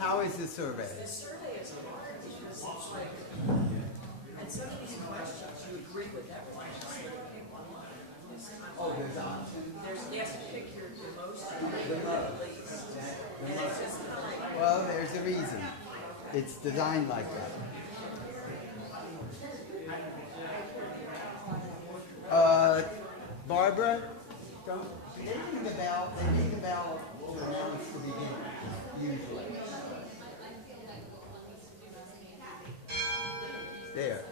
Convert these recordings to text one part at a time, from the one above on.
How is the survey? The survey is hard because it's like, and some of these questions you agree with everyone. Just like, okay, one line. Oh, there's options. You have to pick your most at least. And it's just kind of like, Well, there's a reason. It's designed like that. Barbara, they ring the bell. They ring the bell to announce the beginning, usually. There.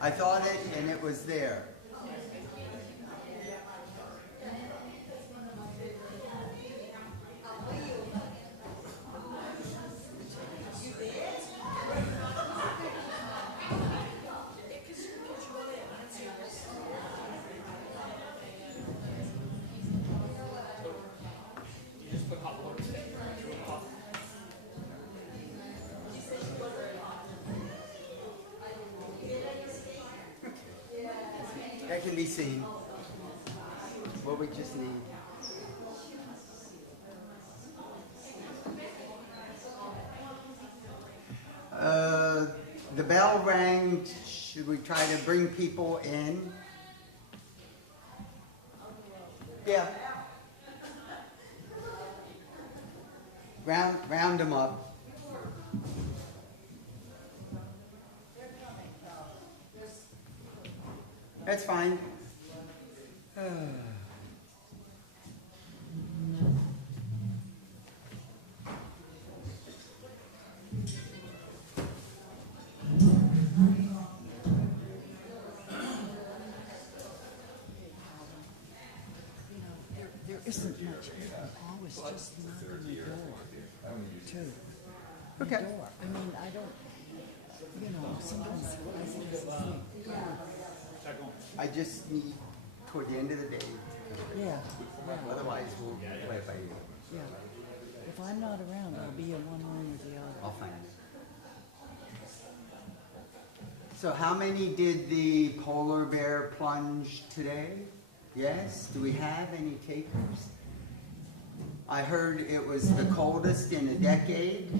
I thought it, and it was there. That can be seen. What we just need. The bell rang. Should we try to bring people in? Yeah. Round them up. That's fine. there isn't much. Oh, it's just not in the door, too. Okay. The door. I mean, I don't, sometimes I think it's the thing. I just need toward the end of the day. Yeah. Otherwise, we'll play it by ear. Yeah. If I'm not around, I'll be in one room or the other. I'll find it. So how many did the polar bear plunge today? Yes? Do we have any takers? I heard it was the coldest in a decade.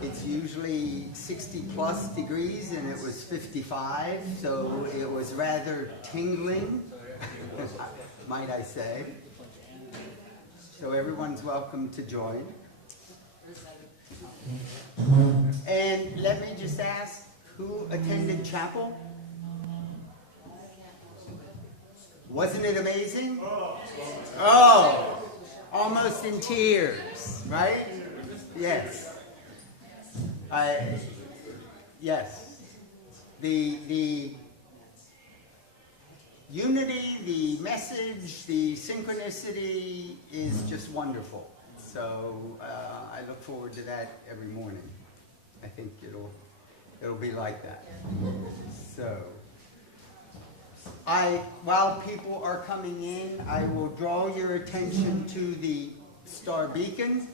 It's usually 60 plus degrees and it was 55, so it was rather tingling, might I say. So everyone's welcome to join. And let me just ask, who attended chapel? Wasn't it amazing? Oh, almost in tears, right? Yes. Yes. The unity, the message, the synchronicity is just wonderful. So I look forward to that every morning. I think it'll be like that. So while people are coming in, I will draw your attention to the star beacon.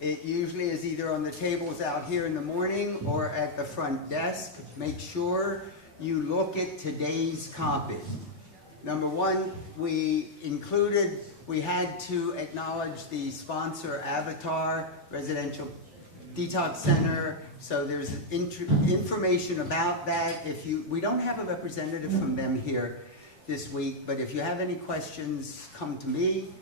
It usually is either on the tables out here in the morning or at the front desk. Make sure you look at today's copy. Number one, we had to acknowledge the sponsor Avatar Residential Detox Center. So there's information about that. We don't have a representative from them here this week, but if you have any questions, come to me.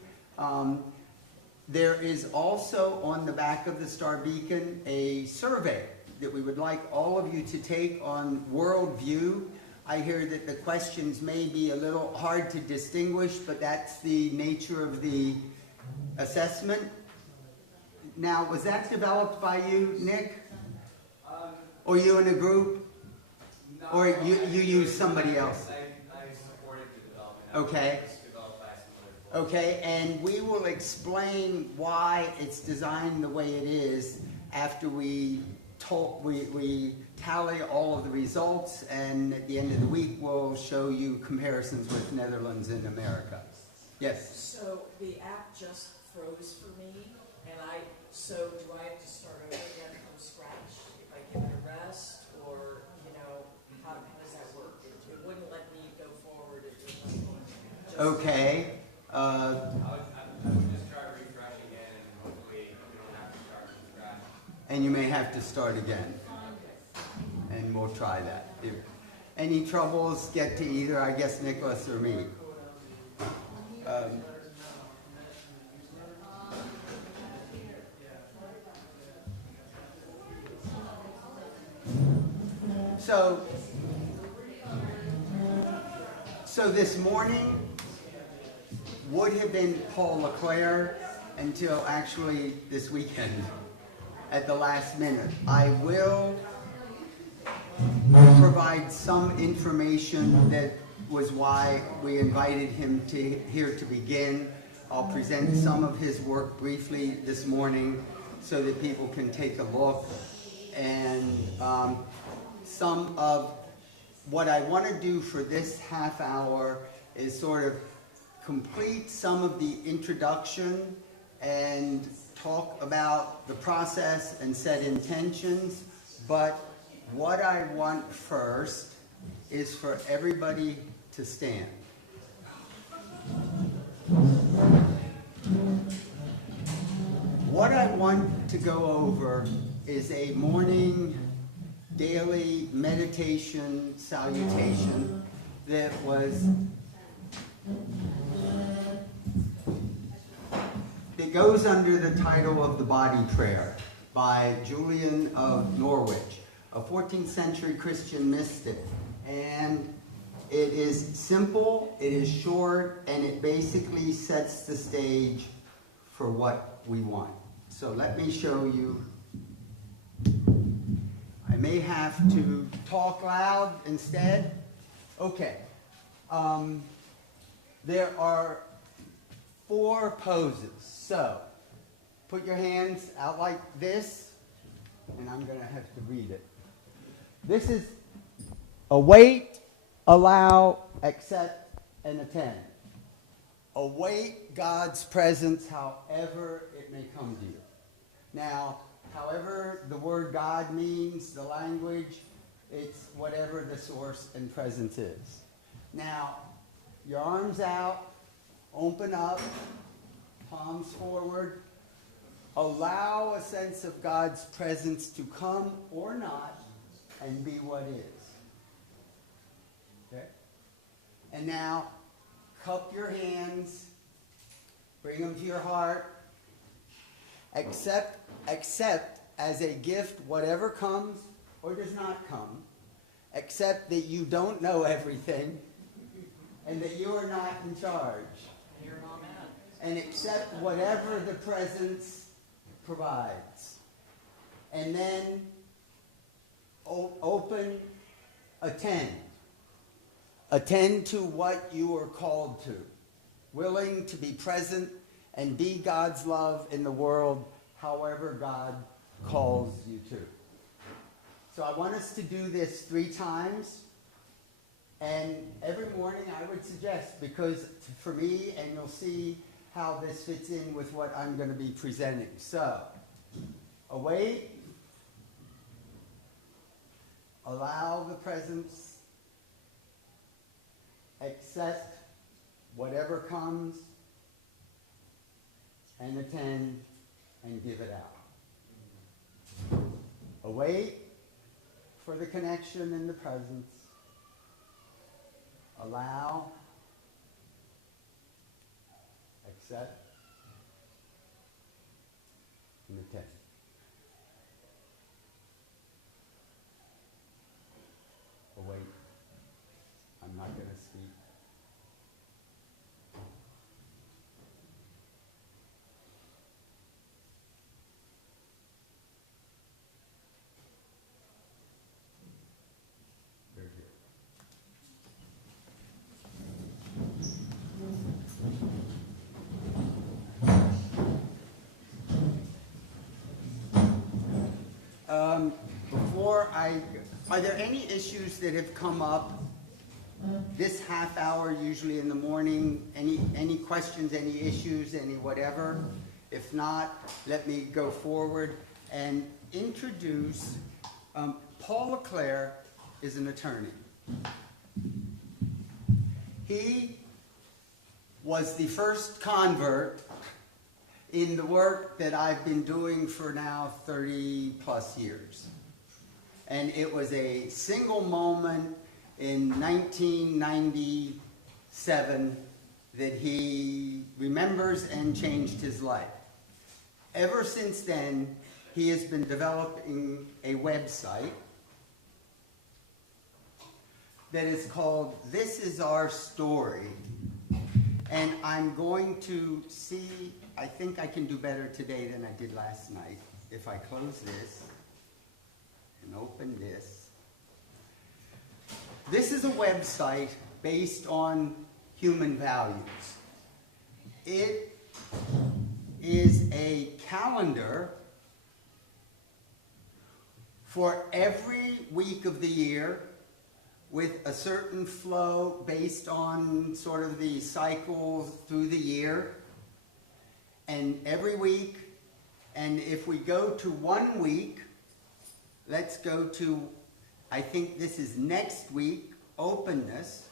There is also on the back of the Star Beacon a survey that we would like all of you to take on worldview. I hear that the questions may be a little hard to distinguish, but that's the nature of the assessment. Now, was that developed by you, Nick? Or you in a group? No, or you use somebody else? I supported the development. Okay. Developed by some other folks. Okay, and we will explain why it's designed the way it is after we tally all of the results, and at the end of the week we'll show you comparisons with Netherlands and America. Yes? So the app just froze for me, and so do I have to start over again from scratch if I give it a rest, or, how does that work? It wouldn't let me go forward. It just Okay. I would just try refreshing it and and you may have to start again. And we'll try that. If any troubles, get to either, I guess, Nicholas or me. So this morning would have been Paul LeClaire until actually this weekend at the last minute. I will provide some information that was why we invited him here to begin. I'll present some of his work briefly this morning so that people can take a look. And some of what I want to do for this half hour is sort of complete some of the introduction and talk about the process and set intentions. But what I want first is for everybody to stand. What I want to go over is a morning daily meditation salutation that goes under the title of the Body Prayer by Julian of Norwich, a 14th century Christian mystic. And it is simple, it is short, and it basically sets the stage for what we want. So let me show you. I may have to talk loud instead. Okay. There are 4 poses. So put your hands out like this, and I'm going to have to read it. This is await, allow, accept, and attend. Await God's presence however it may come to you. Now, however the word God means, the language, it's whatever the source and presence is. Now, your arms out, open up, palms forward. Allow a sense of God's presence to come or not and be what is. Okay? And now, cup your hands, bring them to your heart. Accept as a gift whatever comes or does not come. Accept that you don't know everything and that you are not in charge. You're not mad. And accept whatever the presence provides. And then open, attend. Attend to what you are called to. Willing to be present and be God's love in the world, however God calls you to. So I want us to do this 3 times. And every morning I would suggest, because for me, and you'll see how this fits in with what I'm going to be presenting. So, await, allow the presence, accept whatever comes, and attend and give it out. Await for the connection and the presence. Allow, accept, and attend. Await. I'm not going to speak. Very good. Are there any issues that have come up this half hour, usually in the morning? Any questions, any issues, any whatever? If not, let me go forward and introduce Paul LeClaire is an attorney. He was the first convert in the work that I've been doing for now 30 plus years. And it was a single moment in 1997 that he remembers and changed his life. Ever since then, he has been developing a website that is called This Is Our Story. And I'm going to see, I think I can do better today than I did last night. If I close this and open this. This is a website based on human values. It is a calendar for every week of the year with a certain flow based on sort of the cycles through the year. And every week, and if we go to 1 week, let's go to, I think this is next week, openness.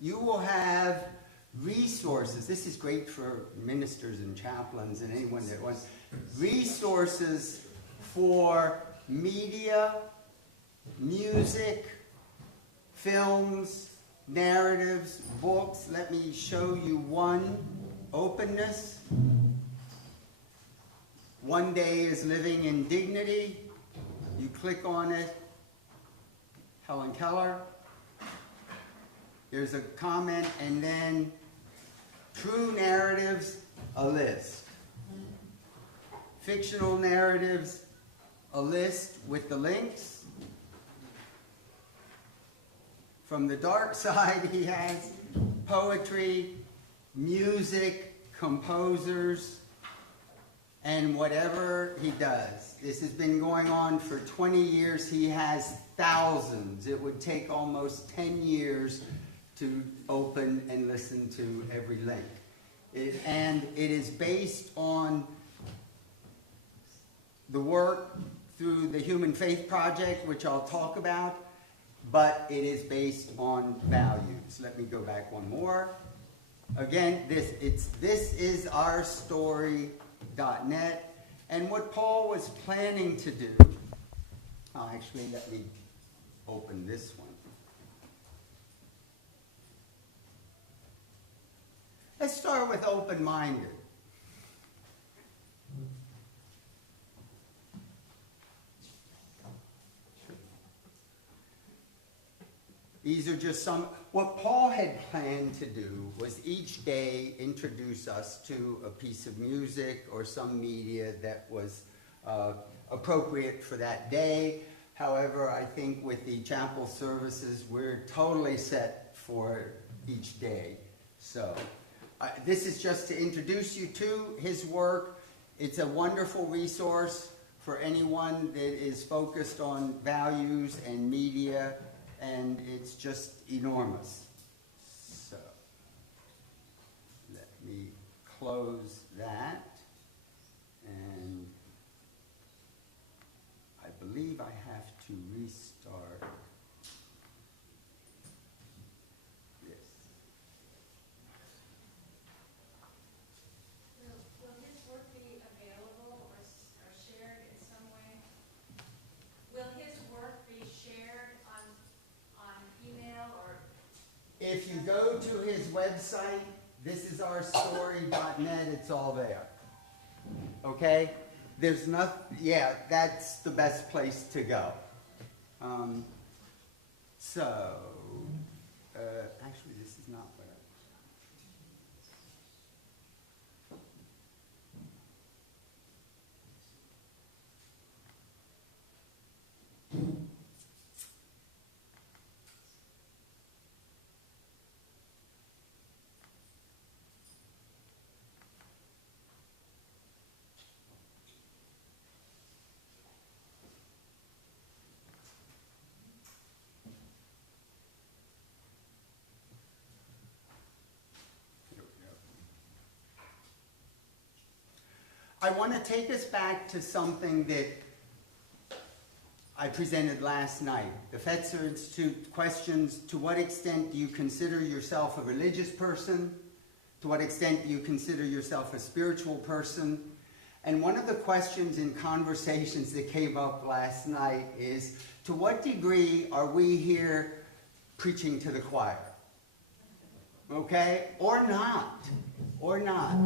You will have resources. This is great for ministers and chaplains and anyone that wants resources for media, music, films, narratives, books. Let me show you one. Openness. One Day is Living in Dignity. You click on it. Helen Keller. There's a comment, and then True Narratives, a list. Fictional narratives, a list with the links. From the dark side, he has poetry, music, composers, and whatever he does. This has been going on for 20 years. He has thousands. It would take almost 10 years to open and listen to every link. And it is based on the work through the Human Faith Project, which I'll talk about, but it is based on values. Let me go back one more. Again, this is our story.net. And what Paul was planning to do, actually let me open this one. Let's start with open-minded. These are just some, what Paul had planned to do was each day introduce us to a piece of music or some media that was appropriate for that day. However, I think with the chapel services, we're totally set for each day. So this is just to introduce you to his work. It's a wonderful resource for anyone that is focused on values and media, and it's just enormous. So let me close that, and I believe I have to restart this. Will his work be available or shared in some way? Will his work be shared on email or? If you go to his website, thisisourstory.net, it's all there. Okay? There's nothing, yeah, that's the best place to go. Actually, this is not what I want to take us back to something that I presented last night. The Fetzer Institute questions, to what extent do you consider yourself a religious person? To what extent do you consider yourself a spiritual person? And one of the questions in conversations that came up last night is, to what degree are we here preaching to the choir? Okay? Or not. Or not.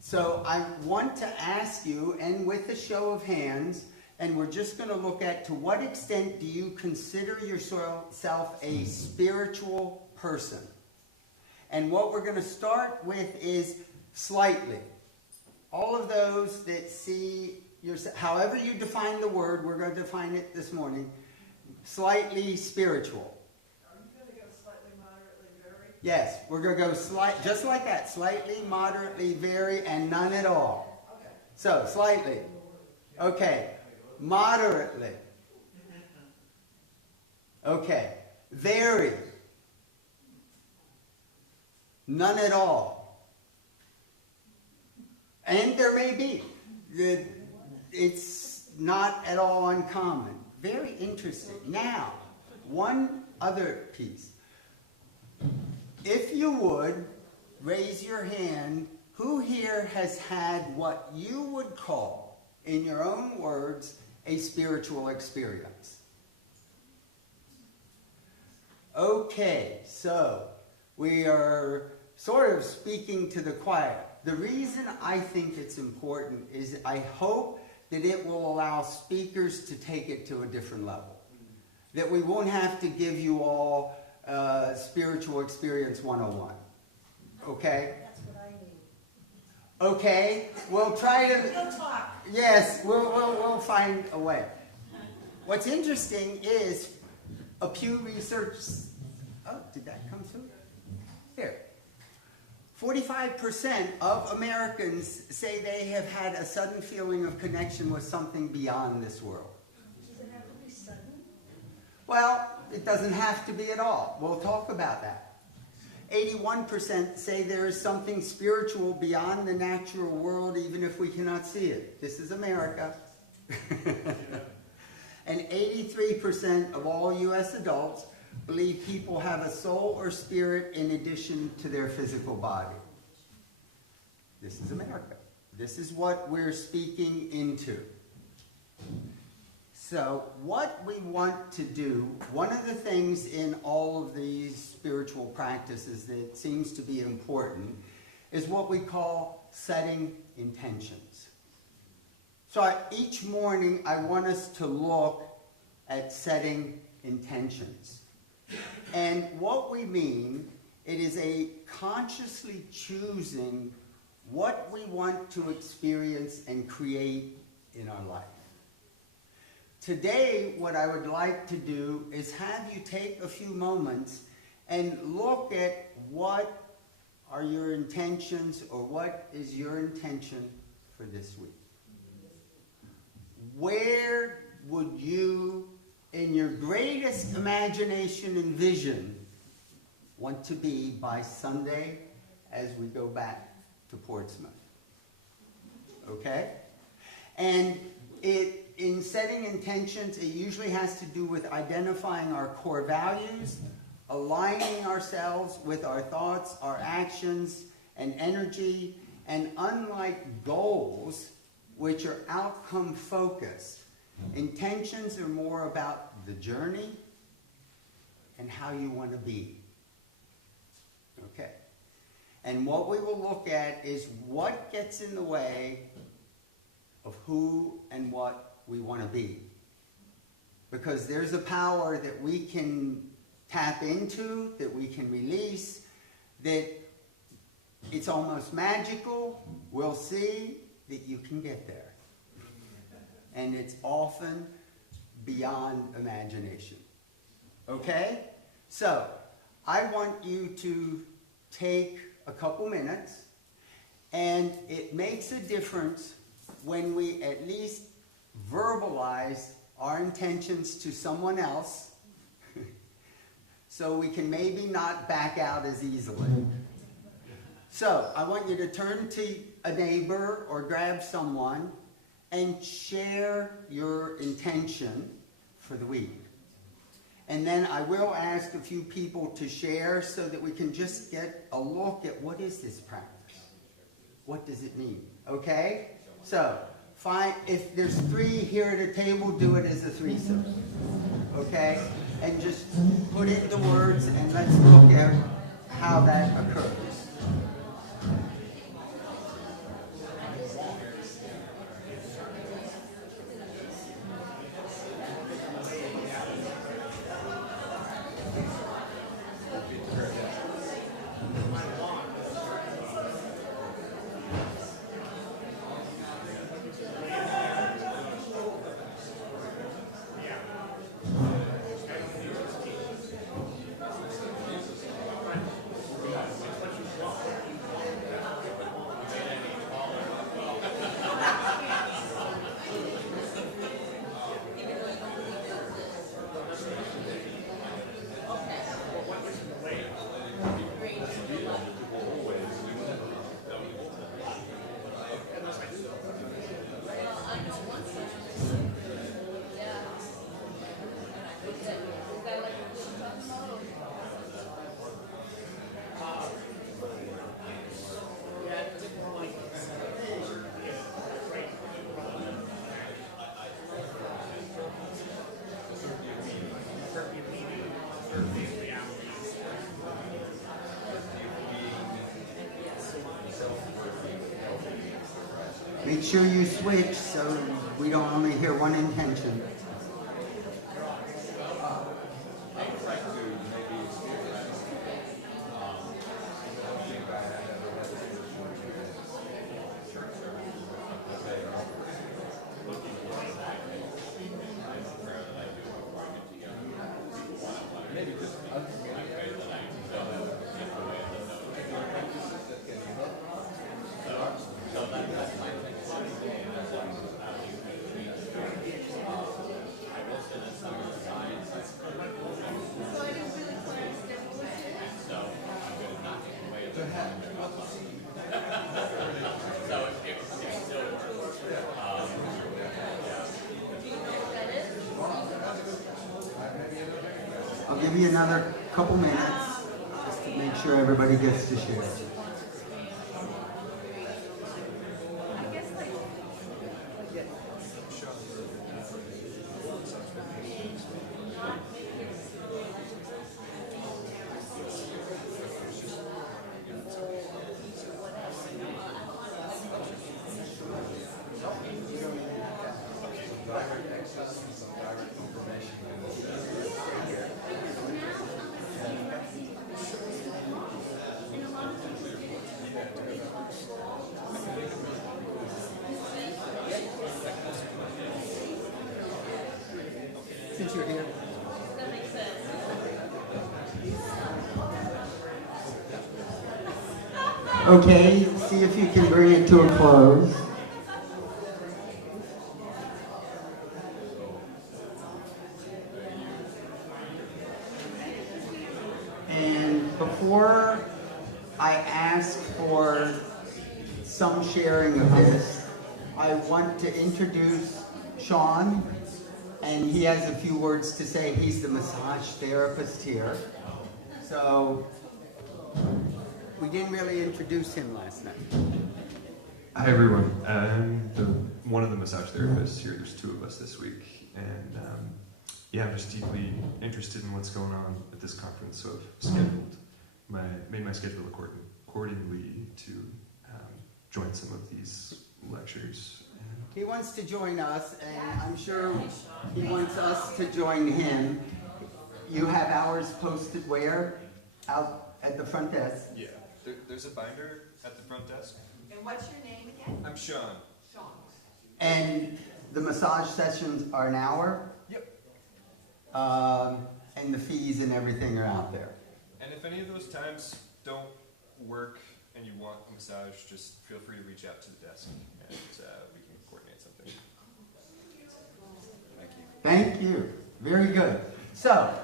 So I want to ask you, and with a show of hands, and we're just going to look at, to what extent do you consider yourself a spiritual person? And what we're going to start with is slightly. All of those that see yourself, however you define the word, we're going to define it this morning, slightly spiritual. Are you going to go slightly, moderately, very? Yes, we're going to go just like that, slightly, moderately, very, and none at all. Okay. So, slightly. Okay. Moderately. Okay. Very. None at all. And there may be. It's not at all uncommon. Very interesting. Now, one other piece. If you would, raise your hand. Who here has had what you would call, in your own words, a spiritual experience? Okay, so we are sort of speaking to the choir. The reason I think it's important is I hope that it will allow speakers to take it to a different level. That we won't have to give you all Spiritual Experience 101. Okay? That's what I need. Okay? We'll try to... We'll talk. Yes, we'll find a way. What's interesting is a Pew Research... Oh, did that come through? Here. 45% of Americans say they have had a sudden feeling of connection with something beyond this world. Does it have to be sudden? Well, it doesn't have to be at all. We'll talk about that. 81% say there is something spiritual beyond the natural world, even if we cannot see it. This is America. And 83% of all U.S. adults believe people have a soul or spirit in addition to their physical body. This is America. This is what we're speaking into. So what we want to do, one of the things in all of these spiritual practices that seems to be important is what we call setting intentions. So each morning I want us to look at setting intentions. And what we mean, it is a consciously choosing what we want to experience and create in our life. Today, what I would like to do is have you take a few moments and look at what are your intentions, or what is your intention for this week. Where would you, in your greatest imagination and vision, want to be by Sunday as we go back to Portsmouth? Okay? And in setting intentions, it usually has to do with identifying our core values, aligning ourselves with our thoughts, our actions, and energy. And unlike goals, which are outcome focused, intentions are more about the journey and how you want to be. Okay. And what we will look at is what gets in the way of who and what we want to be. Because there's a power that we can tap into, that we can release, that it's almost magical. We'll see that you can get there. And it's often beyond imagination. Okay? So, I want you to take a couple minutes, and it makes a difference when we at least verbalize our intentions to someone else, so we can maybe not back out as easily. So, I want you to turn to a neighbor or grab someone and share your intention for the week. And then I will ask a few people to share so that we can just get a look at what is this practice? What does it mean? Okay? So, if there's 3 here at a table, do it as a threesome. Okay? And just put it into words and let's look at how that occurs. Make sure you switch so we don't only hear one intention. I'll give you another couple minutes just to make sure everybody gets to share. Since you're here. Okay, see if you can bring it to a close. And before I ask for some sharing of this, I want to introduce Sean, and he has a few words to say. He's the massage therapist here. So we didn't really introduce him last night. Hi everyone, I'm one of the massage therapists here. There's 2 of us this week, and yeah, I'm just deeply interested in what's going on at this conference, so I've made my schedule accordingly to join some of these lectures. He wants to join us, and I'm sure he wants us to join him. You have hours posted where? Out at the front desk? Yeah, there's a binder at the front desk. And what's your name again? I'm Sean. Sean. And the massage sessions are an hour? Yep. And the fees and everything are out there. And if any of those times don't work and you want a massage, just feel free to reach out to the desk and we can coordinate something. Thank you. Very good. So,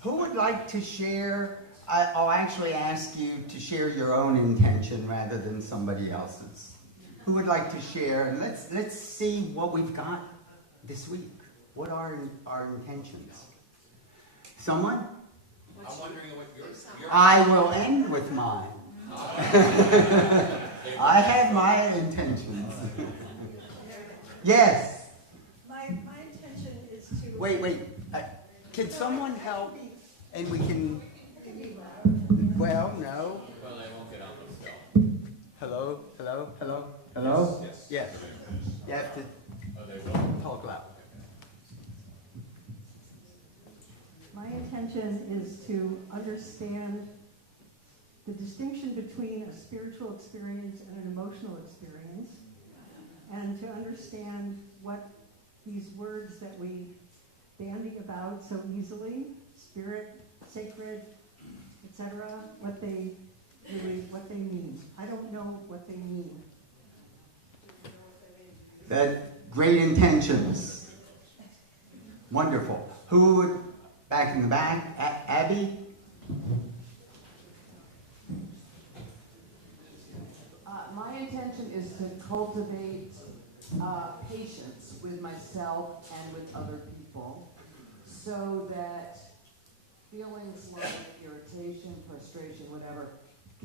who would like to share? I'll actually ask you to share your own intention rather than somebody else's. Who would like to share? And let's see what we've got this week. What are our intentions? Someone? I'm wondering what your I will end with mine. I have my intentions. Yes. My intention is to. Wait. Can someone help? And we can. Well, no. Well, they won't get out of the Hello. Yes. Yes. You have to Oh, they will. talk loud. My intention is to understand the distinction between a spiritual experience and an emotional experience, and to understand what these words that we bandy about so easily, spirit, sacred, etc., what they mean. I don't know what they mean. That great intentions. Wonderful. Who would, back in the back, Abby? My intention is to cultivate patience with myself and with other people so that feelings like irritation, frustration, whatever,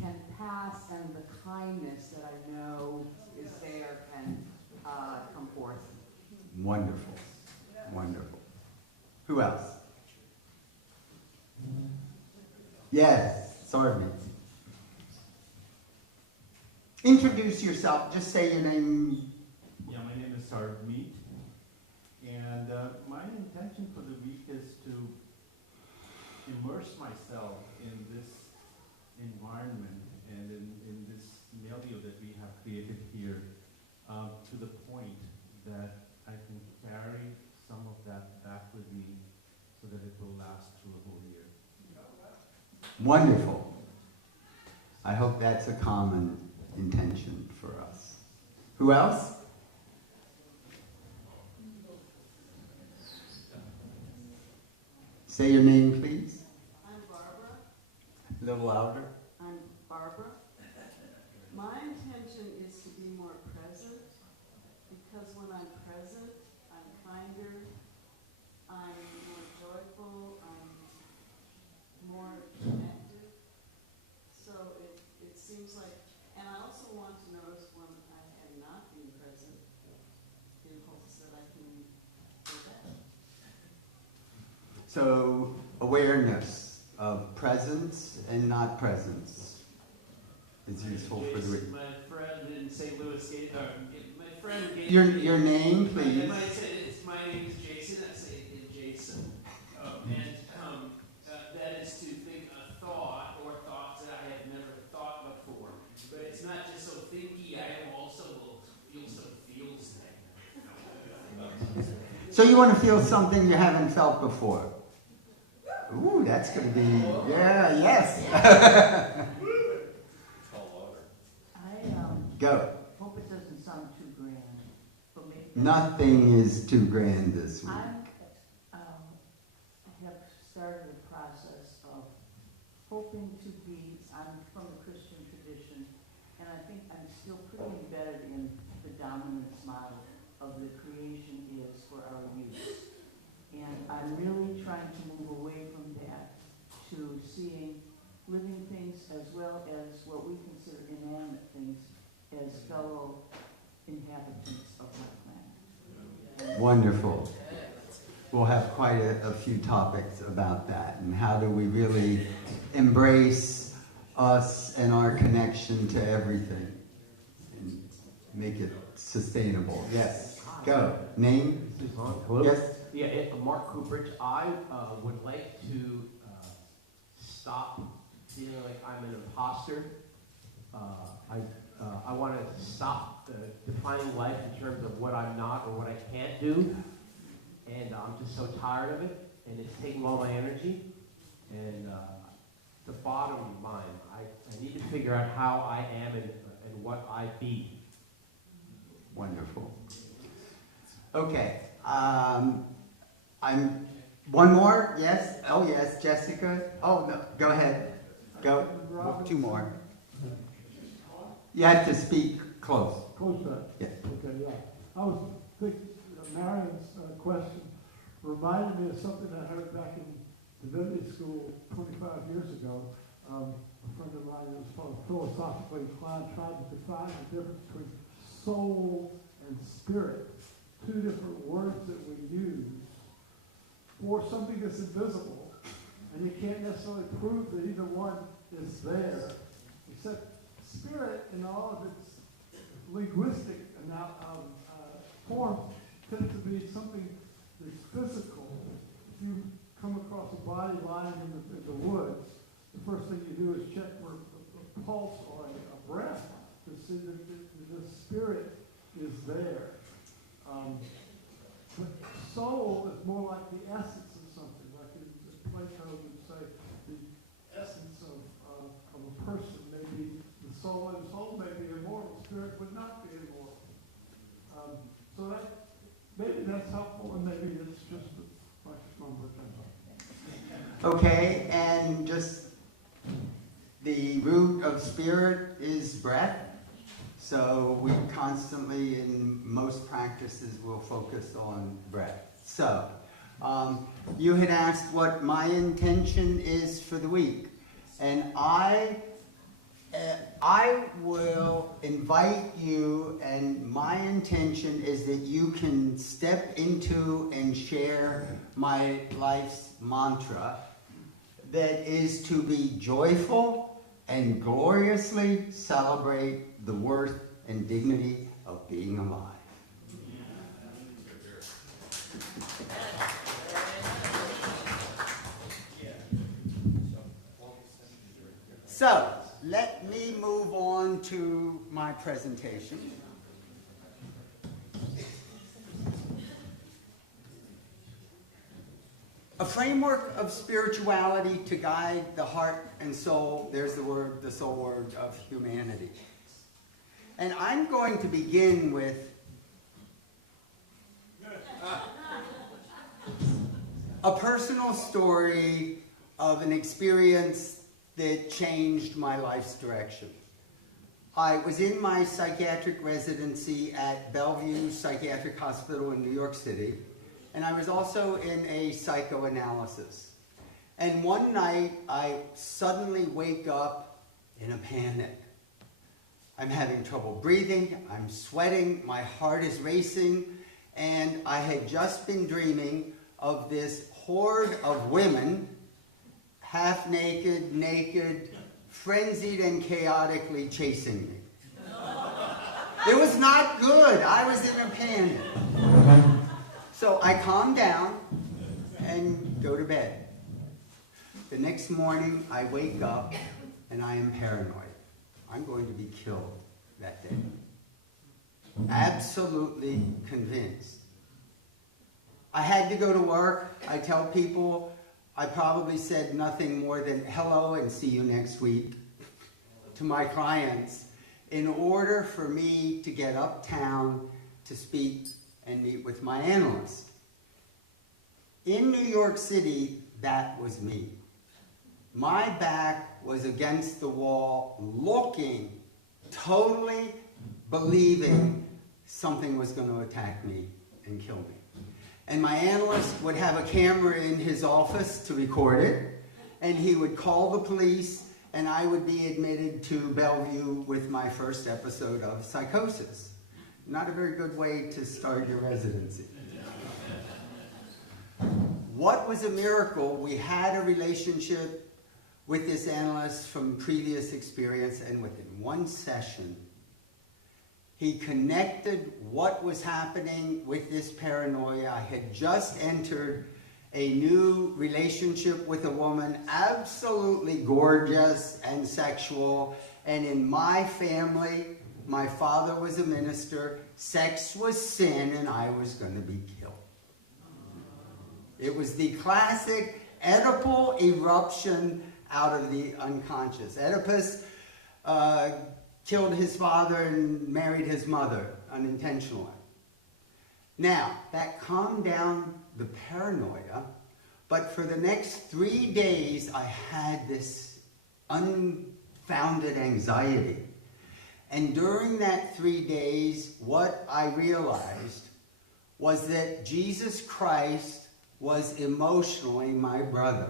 can pass and the kindness that I know is there can come forth. Wonderful. Wonderful. Who else? Yes, Sarvi. Introduce yourself. Just say your name. Yeah, my name is Sarvmeet, and my intention for the week is to immerse myself in this environment and in this milieu that we have created here to the point that I can carry some of that back with me so that it will last through a whole year. Wonderful. I hope that's a common intention for us. Who else? Say your name, please. I'm Barbara. A little louder. I'm Barbara. My intention is to be more present because when I'm present, I'm kinder, I'm more joyful, I'm more connected. So it seems like, and I also want to notice when I am not being present in hopes that I can go back. So, awareness of presence and not presence is useful for the week. My friend in St. Louis gave, my friend gave Your name, my please. name is Jason. I say Jason. That is to think a thought or thoughts that I have never thought before. But it's not just so thinky, I also will feel some feels there. So you want to feel something you haven't felt before. Ooh, that's going to be, yeah, yes. I Go. hope it doesn't sound too grand for me. Nothing is too grand this week. I have started a process of hoping to be, I'm from the Christian tradition, and I think I'm still pretty embedded in the dominance model of the creation is for our use. And I'm really trying to move away from that to seeing living things as well as what we consider inanimate things as fellow inhabitants of my planet. Wonderful. We'll have quite a few topics about that and how do we really embrace us and our connection to everything and make it sustainable. Yes. Go. Name? Hello? Yes. Yeah, Mark Cooperage. I would like to stop feeling like I'm an imposter. I want to stop defining life in terms of what I'm not or what I can't do. And I'm just so tired of it. And it's taking all my energy. And the bottom line, I need to figure out how I am and what I be. Wonderful. Okay. I'm one more. Yes. Oh yes, Jessica. Oh no. Go ahead. Go. Two more. You have to speak close. Closer. Yes. Okay, yeah. I was thinking, Marion's question reminded me of something I heard back in divinity school 25 years ago, a friend of mine who was philosophically inclined tried to define the difference between soul and spirit, two different words that we use for something that's invisible, and you can't necessarily prove that either one is there, except spirit in all of its linguistic form tends to be something that's physical. If you come across a body lying in the woods, the first thing you do is check for a pulse or a breath to see that the spirit is there. But soul is more like the essence of something, like Plato would say, the essence of a person may be the soul, and the soul may be immortal, spirit would not be immortal. So that maybe that's helpful, and maybe it's just like a number of times. Okay, and just the root of spirit is breath. So we constantly, in most practices, will focus on breath. So, you had asked what my intention is for the week. And I will invite you, and my intention is that you can step into and share my life's mantra, that is to be joyful and gloriously celebrate the worth and dignity of being alive. So, let me move on to my presentation. A framework of spirituality to guide the heart and soul, there's the soul word of humanity. And I'm going to begin with a personal story of an experience that changed my life's direction. I was in my psychiatric residency at Bellevue Psychiatric Hospital in New York City, and I was also in a psychoanalysis. And one night, I suddenly wake up in a panic. I'm having trouble breathing, I'm sweating, my heart is racing, and I had just been dreaming of this horde of women, half naked, naked, frenzied and chaotically chasing me. It was not good. I was in a panic. So I calm down and go to bed. The next morning, I wake up and I am paranoid. I'm going to be killed that day. Absolutely convinced. I had to go to work. I tell people, I probably said nothing more than hello and see you next week to my clients in order for me to get uptown to speak and meet with my analyst. In New York City, that was me. My back was against the wall, looking, totally believing something was going to attack me and kill me. And my analyst would have a camera in his office to record it, and he would call the police, and I would be admitted to Bellevue with my first episode of psychosis. Not a very good way to start your residency. What was a miracle? We had a relationship with this analyst from previous experience, and within one session, he connected what was happening with this paranoia. I had just entered a new relationship with a woman, absolutely gorgeous and sexual, and in my family, my father was a minister, sex was sin, and I was going to be killed. It was the classic Oedipal eruption out of the unconscious. Oedipus killed his father and married his mother unintentionally. Now, that calmed down the paranoia, but for the next 3 days, I had this unfounded anxiety. And during that 3 days, what I realized was that Jesus Christ was emotionally my brother.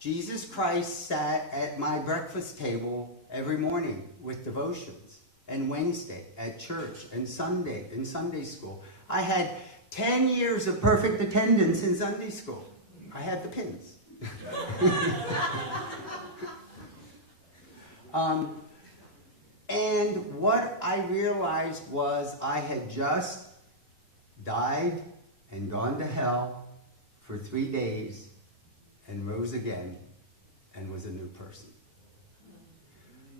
Jesus Christ sat at my breakfast table every morning with devotions, and Wednesday at church, and Sunday in Sunday school. I had 10 years of perfect attendance in Sunday school. I had the pins. And what I realized was I had just died and gone to hell for 3 days and rose again and was a new person.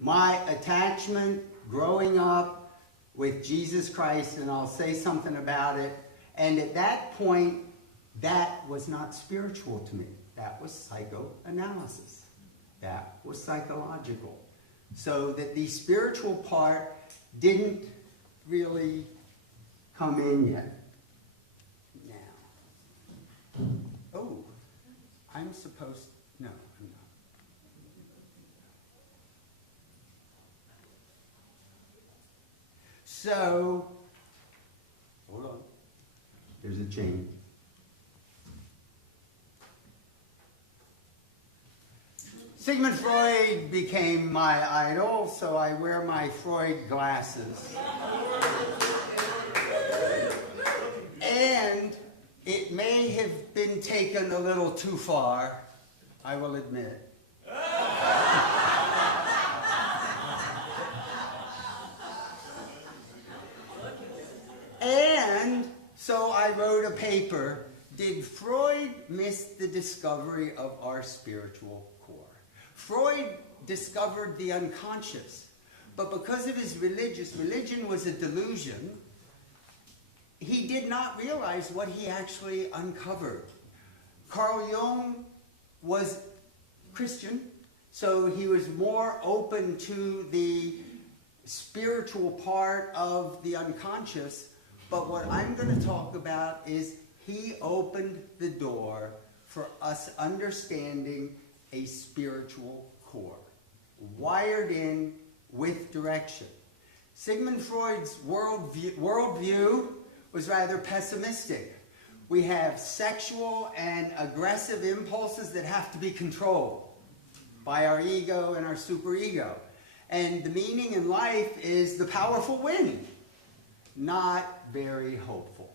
My attachment growing up with Jesus Christ, and I'll say something about it, and at that point, that was not spiritual to me. That was psychoanalysis. That was psychological. So that the spiritual part didn't really come in yet. Now, oh, I'm supposed, no, I'm not. So, hold on, there's a chain. Sigmund Freud became my idol, so I wear my Freud glasses. And it may have been taken a little too far, I will admit. And so I wrote a paper, Did Freud miss the discovery of our spiritual core? Freud discovered the unconscious, but because of his religion was a delusion, he did not realize what he actually uncovered. Carl Jung was Christian, so he was more open to the spiritual part of the unconscious, but what I'm going to talk about is he opened the door for us understanding a spiritual core, wired in with direction. Sigmund Freud's worldview was rather pessimistic. We have sexual and aggressive impulses that have to be controlled by our ego and our superego. And the meaning in life is the powerful win. Not very hopeful.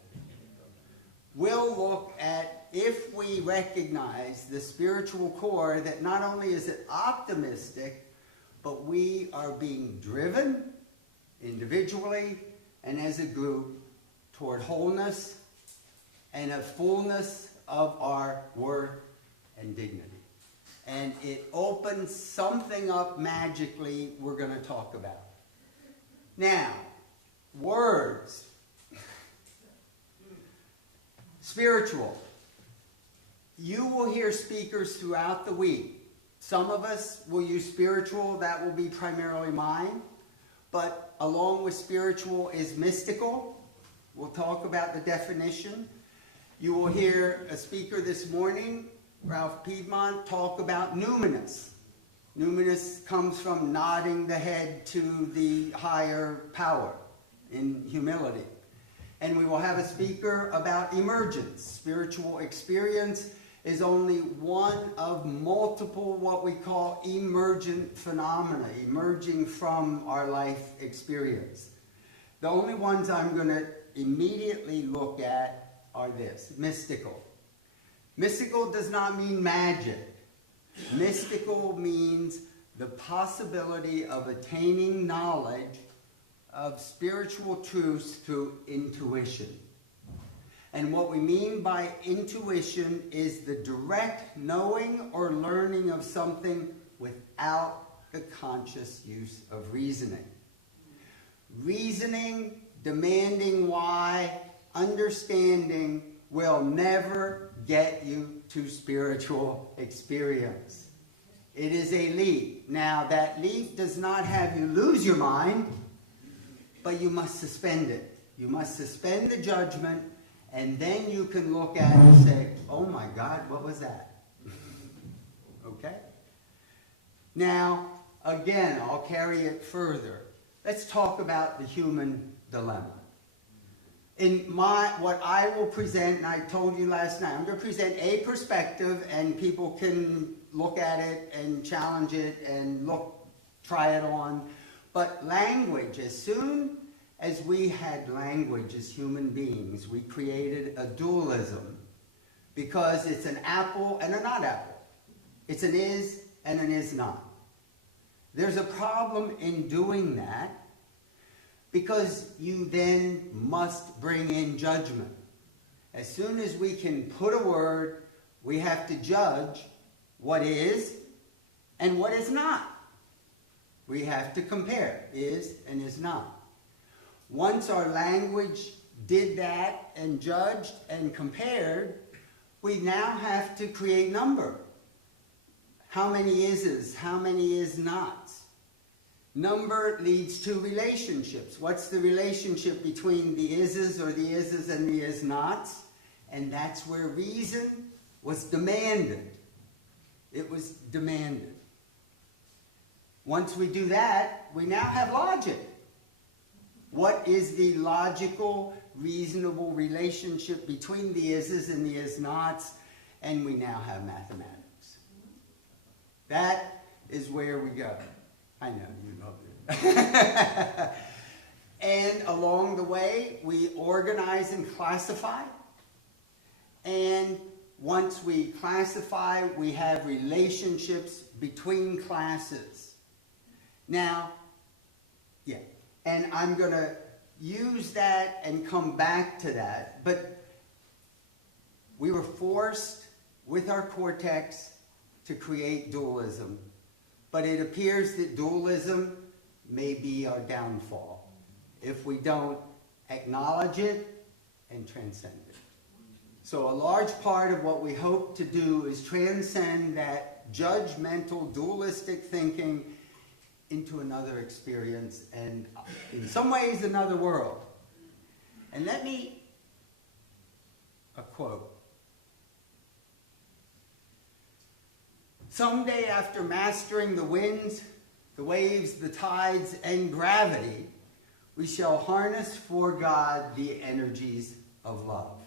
We'll look at, if we recognize the spiritual core, that not only is it optimistic, but we are being driven individually and as a group toward wholeness and a fullness of our worth and dignity. And it opens something up magically we're going to talk about. Now, words. Spiritual. You will hear speakers throughout the week. Some of us will use spiritual. That will be primarily mine. But along with spiritual is mystical. We'll talk about the definition. You will hear a speaker this morning, Ralph Piedmont, talk about numinous. Numinous comes from nodding the head to the higher power in humility. And we will have a speaker about emergence. Spiritual experience is only one of multiple what we call emergent phenomena, emerging from our life experience. The only ones I'm going to immediately look at are this: mystical. Mystical does not mean magic. Mystical means the possibility of attaining knowledge of spiritual truths through intuition. And what we mean by intuition is the direct knowing or learning of something without the conscious use of reasoning. Reasoning, demanding why, understanding will never get you to spiritual experience. It is a leap. Now, that leap does not have you lose your mind, but you must suspend it. You must suspend the judgment, and then you can look at it and say, oh my God, what was that? Okay? Now, again, I'll carry it further. Let's talk about the human dilemma. In what I will present, and I told you last night, I'm going to present a perspective, and people can look at it and challenge it and try it on. But language, as soon as we had language as human beings, we created a dualism, because it's an apple and a not apple. It's an is and an is not. There's a problem in doing that, because you then must bring in judgment. As soon as we can put a word, we have to judge what is and what is not. We have to compare is and is not. Once our language did that and judged and compared, we now have to create number. How many is's? How many is nots? Number leads to relationships. What's the relationship between the is's or the is's and the is nots? And that's where reason was demanded. It was demanded. Once we do that, we now have logic. What is the logical, reasonable relationship between the is's and the is nots? And we now have mathematics. That is where we go. I know, you love it. And along the way, we organize and classify. And once we classify, we have relationships between classes. Now, yeah, and I'm going to use that and come back to that, but we were forced with our cortex to create dualism, but it appears that dualism may be our downfall if we don't acknowledge it and transcend it. So a large part of what we hope to do is transcend that judgmental, dualistic thinking into another experience, and in some ways another world. And let me, a quote. Someday, after mastering the winds, the waves, the tides, and gravity, we shall harness for God the energies of love.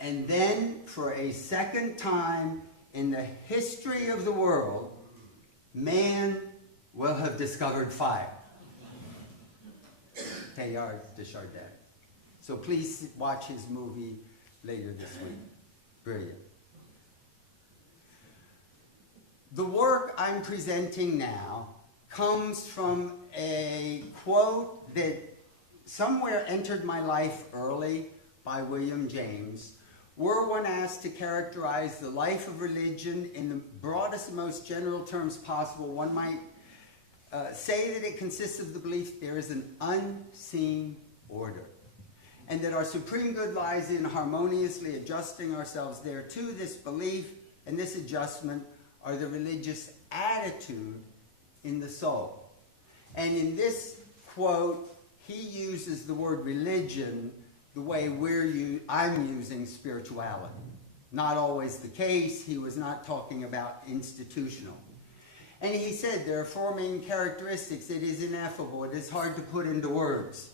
And then, for a second time in the history of the world, man will have discovered fire. Teilhard de Chardin. So please watch his movie later this week. Brilliant. The work I'm presenting now comes from a quote that somewhere entered my life early by William James. Were one asked to characterize the life of religion in the broadest, most general terms possible, one might say that it consists of the belief there is an unseen order, and that our supreme good lies in harmoniously adjusting ourselves thereto. This belief and this adjustment are the religious attitude in the soul. And in this quote, he uses the word religion the way I'm using spirituality. Not always the case. He was not talking about institutional. And he said there are four main characteristics. It is ineffable. It is hard to put into words.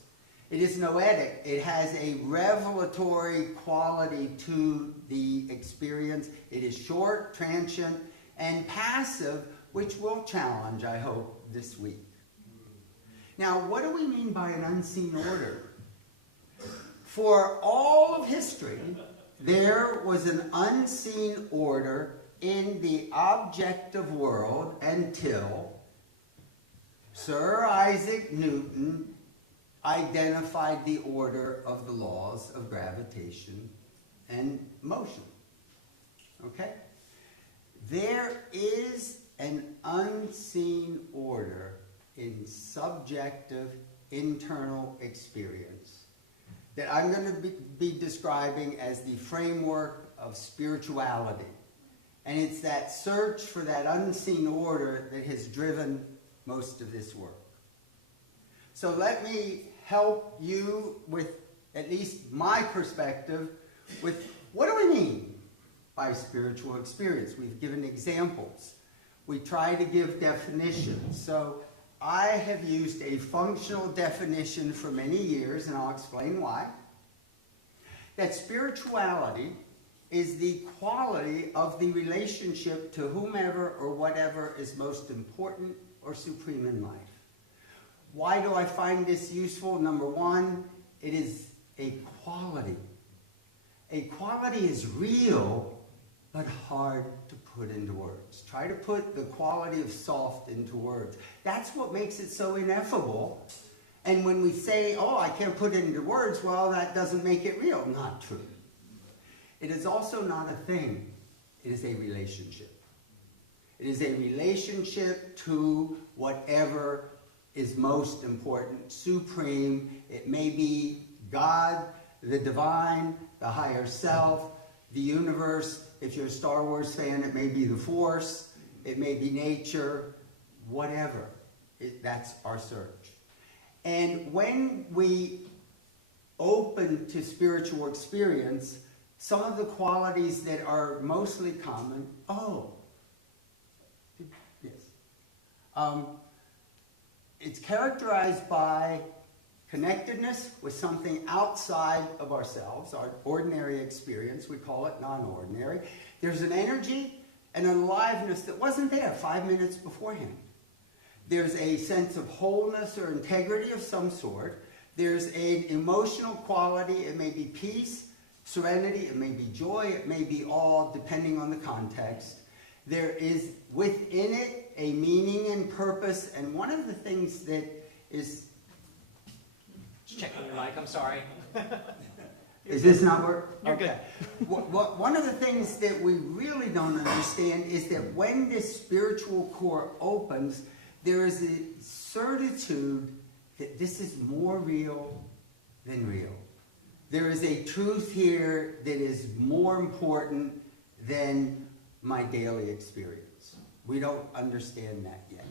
It is noetic. It has a revelatory quality to the experience. It is short, transient, and passive, which we'll challenge, I hope, this week. Now, what do we mean by an unseen order? For all of history, there was an unseen order in the objective world until Sir Isaac Newton identified the order of the laws of gravitation and motion. Okay? There is an unseen order in subjective internal experience that I'm going to be describing as the framework of spirituality. And it's that search for that unseen order that has driven most of this work. So let me help you with at least my perspective with what do we mean by spiritual experience. We've given examples. We try to give definitions. So I have used a functional definition for many years, and I'll explain why. That spirituality is the quality of the relationship to whomever or whatever is most important or supreme in life. Why do I find this useful? Number one, it is a quality. A quality is real, but hard to put into words. Try to put the quality of soft into words. That's what makes it so ineffable. And when we say, oh, I can't put it into words, well, that doesn't make it real. Not true. It is also not a thing. It is a relationship. It is a relationship to whatever is most important, supreme. It may be God, the divine, the higher self, the universe. If you're a Star Wars fan, it may be the Force. It may be nature, whatever. That's our search. And when we open to spiritual experience, some of the qualities that are mostly common, it's characterized by connectedness with something outside of ourselves, our ordinary experience. We call it non-ordinary. There's an energy and an aliveness that wasn't there 5 minutes beforehand. There's a sense of wholeness or integrity of some sort. There's an emotional quality. It may be peace, serenity, it may be joy, it may be all, depending on the context. There is within it a meaning and purpose, and one of the things that is... Just checking your mic, I'm sorry. Is this not working? You're good. One of the things that we really don't understand is that when this spiritual core opens, there is a certitude that this is more real than real. There is a truth here that is more important than my daily experience. We don't understand that yet.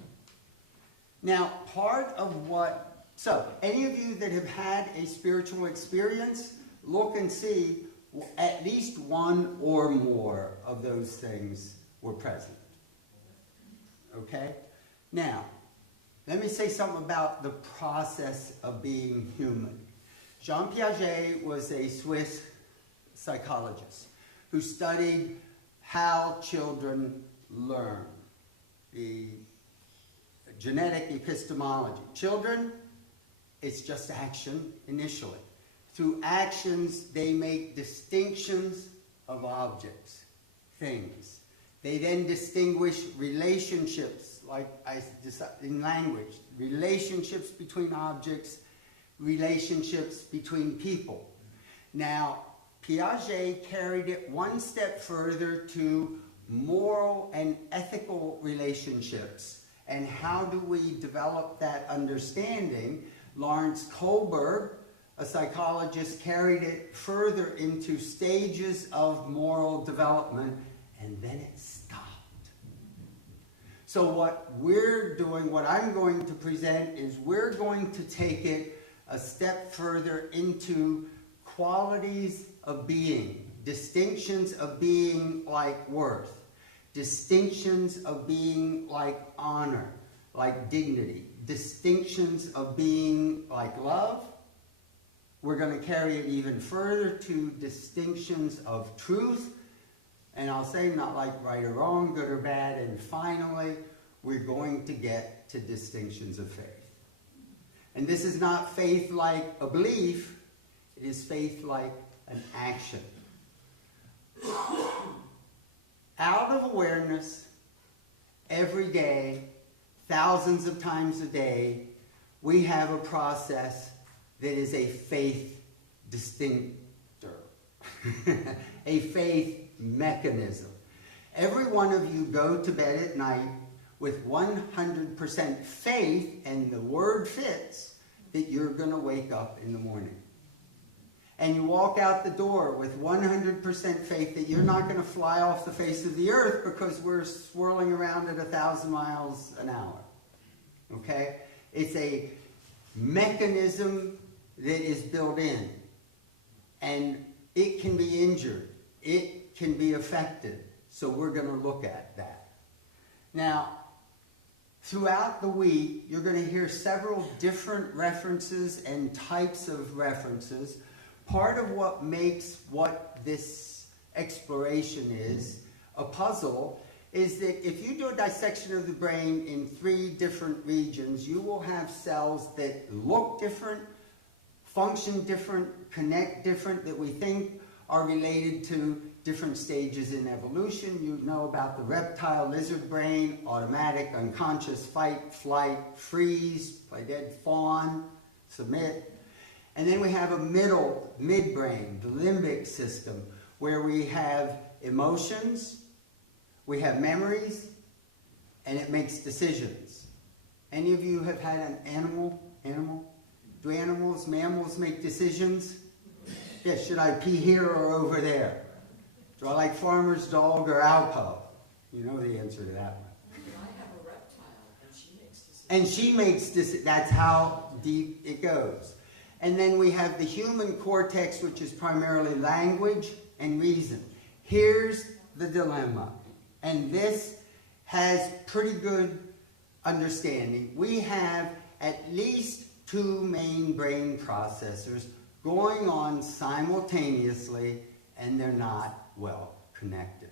Now, part of what... So, any of you that have had a spiritual experience, look and see at least one or more of those things were present. Okay? Now, let me say something about the process of being human. Jean Piaget was a Swiss psychologist who studied how children learn, the genetic epistemology. Children, it's just action initially. Through actions, they make distinctions of objects, things. They then distinguish relationships, like in language, relationships between objects, relationships between people. Now, Piaget carried it one step further to moral and ethical relationships. And how do we develop that understanding? Lawrence Kohlberg, a psychologist, carried it further into stages of moral development, and then it stopped. So what we're doing, what I'm going to present, is we're going to take it a step further into qualities of being, distinctions of being like worth, distinctions of being like honor, like dignity, distinctions of being like love. We're going to carry it even further to distinctions of truth, and I'll say not like right or wrong, good or bad, and finally, we're going to get to distinctions of faith. And this is not faith like a belief, it is faith like an action. Out of awareness, every day, thousands of times a day, we have a process that is a faith distinctor, a faith mechanism. Every one of you go to bed at night with 100% faith, and the word fits, that you're going to wake up in the morning. And you walk out the door with 100% faith that you're not going to fly off the face of the earth because we're swirling around at 1,000 miles an hour. Okay? It's a mechanism that is built in. And it can be injured. It can be affected. So we're going to look at that. Now, throughout the week, you're going to hear several different references and types of references. Part of what makes what this exploration is, a puzzle, is that if you do a dissection of the brain in 3 different regions, you will have cells that look different, function different, connect different, that we think are related to different stages in evolution. You know about the reptile lizard brain, automatic, unconscious, fight, flight, freeze, play dead, fawn, submit. And then we have a midbrain, the limbic system, where we have emotions, we have memories, and it makes decisions. Any of you have had an animal? Do mammals make decisions? Yeah, should I pee here or over there? Do I like farmer's dog or Alpo? You know the answer to that one. I have a reptile, and she makes decisions. And she makes decisions. That's how deep it goes. And then we have the human cortex, which is primarily language and reason. Here's the dilemma. And this has pretty good understanding. We have at least 2 main brain processors going on simultaneously, and they're not well connected.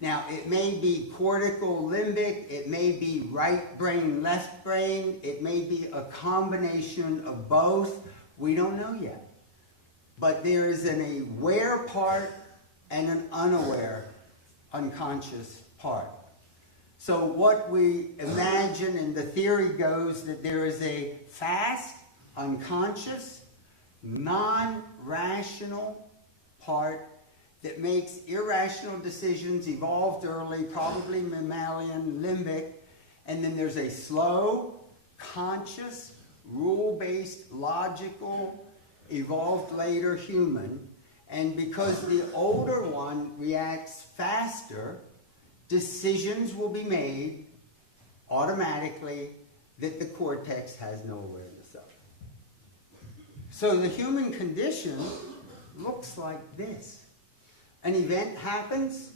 Now, it may be cortical limbic, it may be right brain, left brain, it may be a combination of both. We don't know yet. But there is an aware part and an unaware, unconscious part. So what we imagine, and the theory goes that there is a fast, unconscious, non-rational part that makes irrational decisions, evolved early, probably mammalian, limbic, and then there's a slow, conscious, rule-based, logical, evolved later human, and because the older one reacts faster, decisions will be made automatically that the cortex has no awareness of. So the human condition looks like this. An event happens,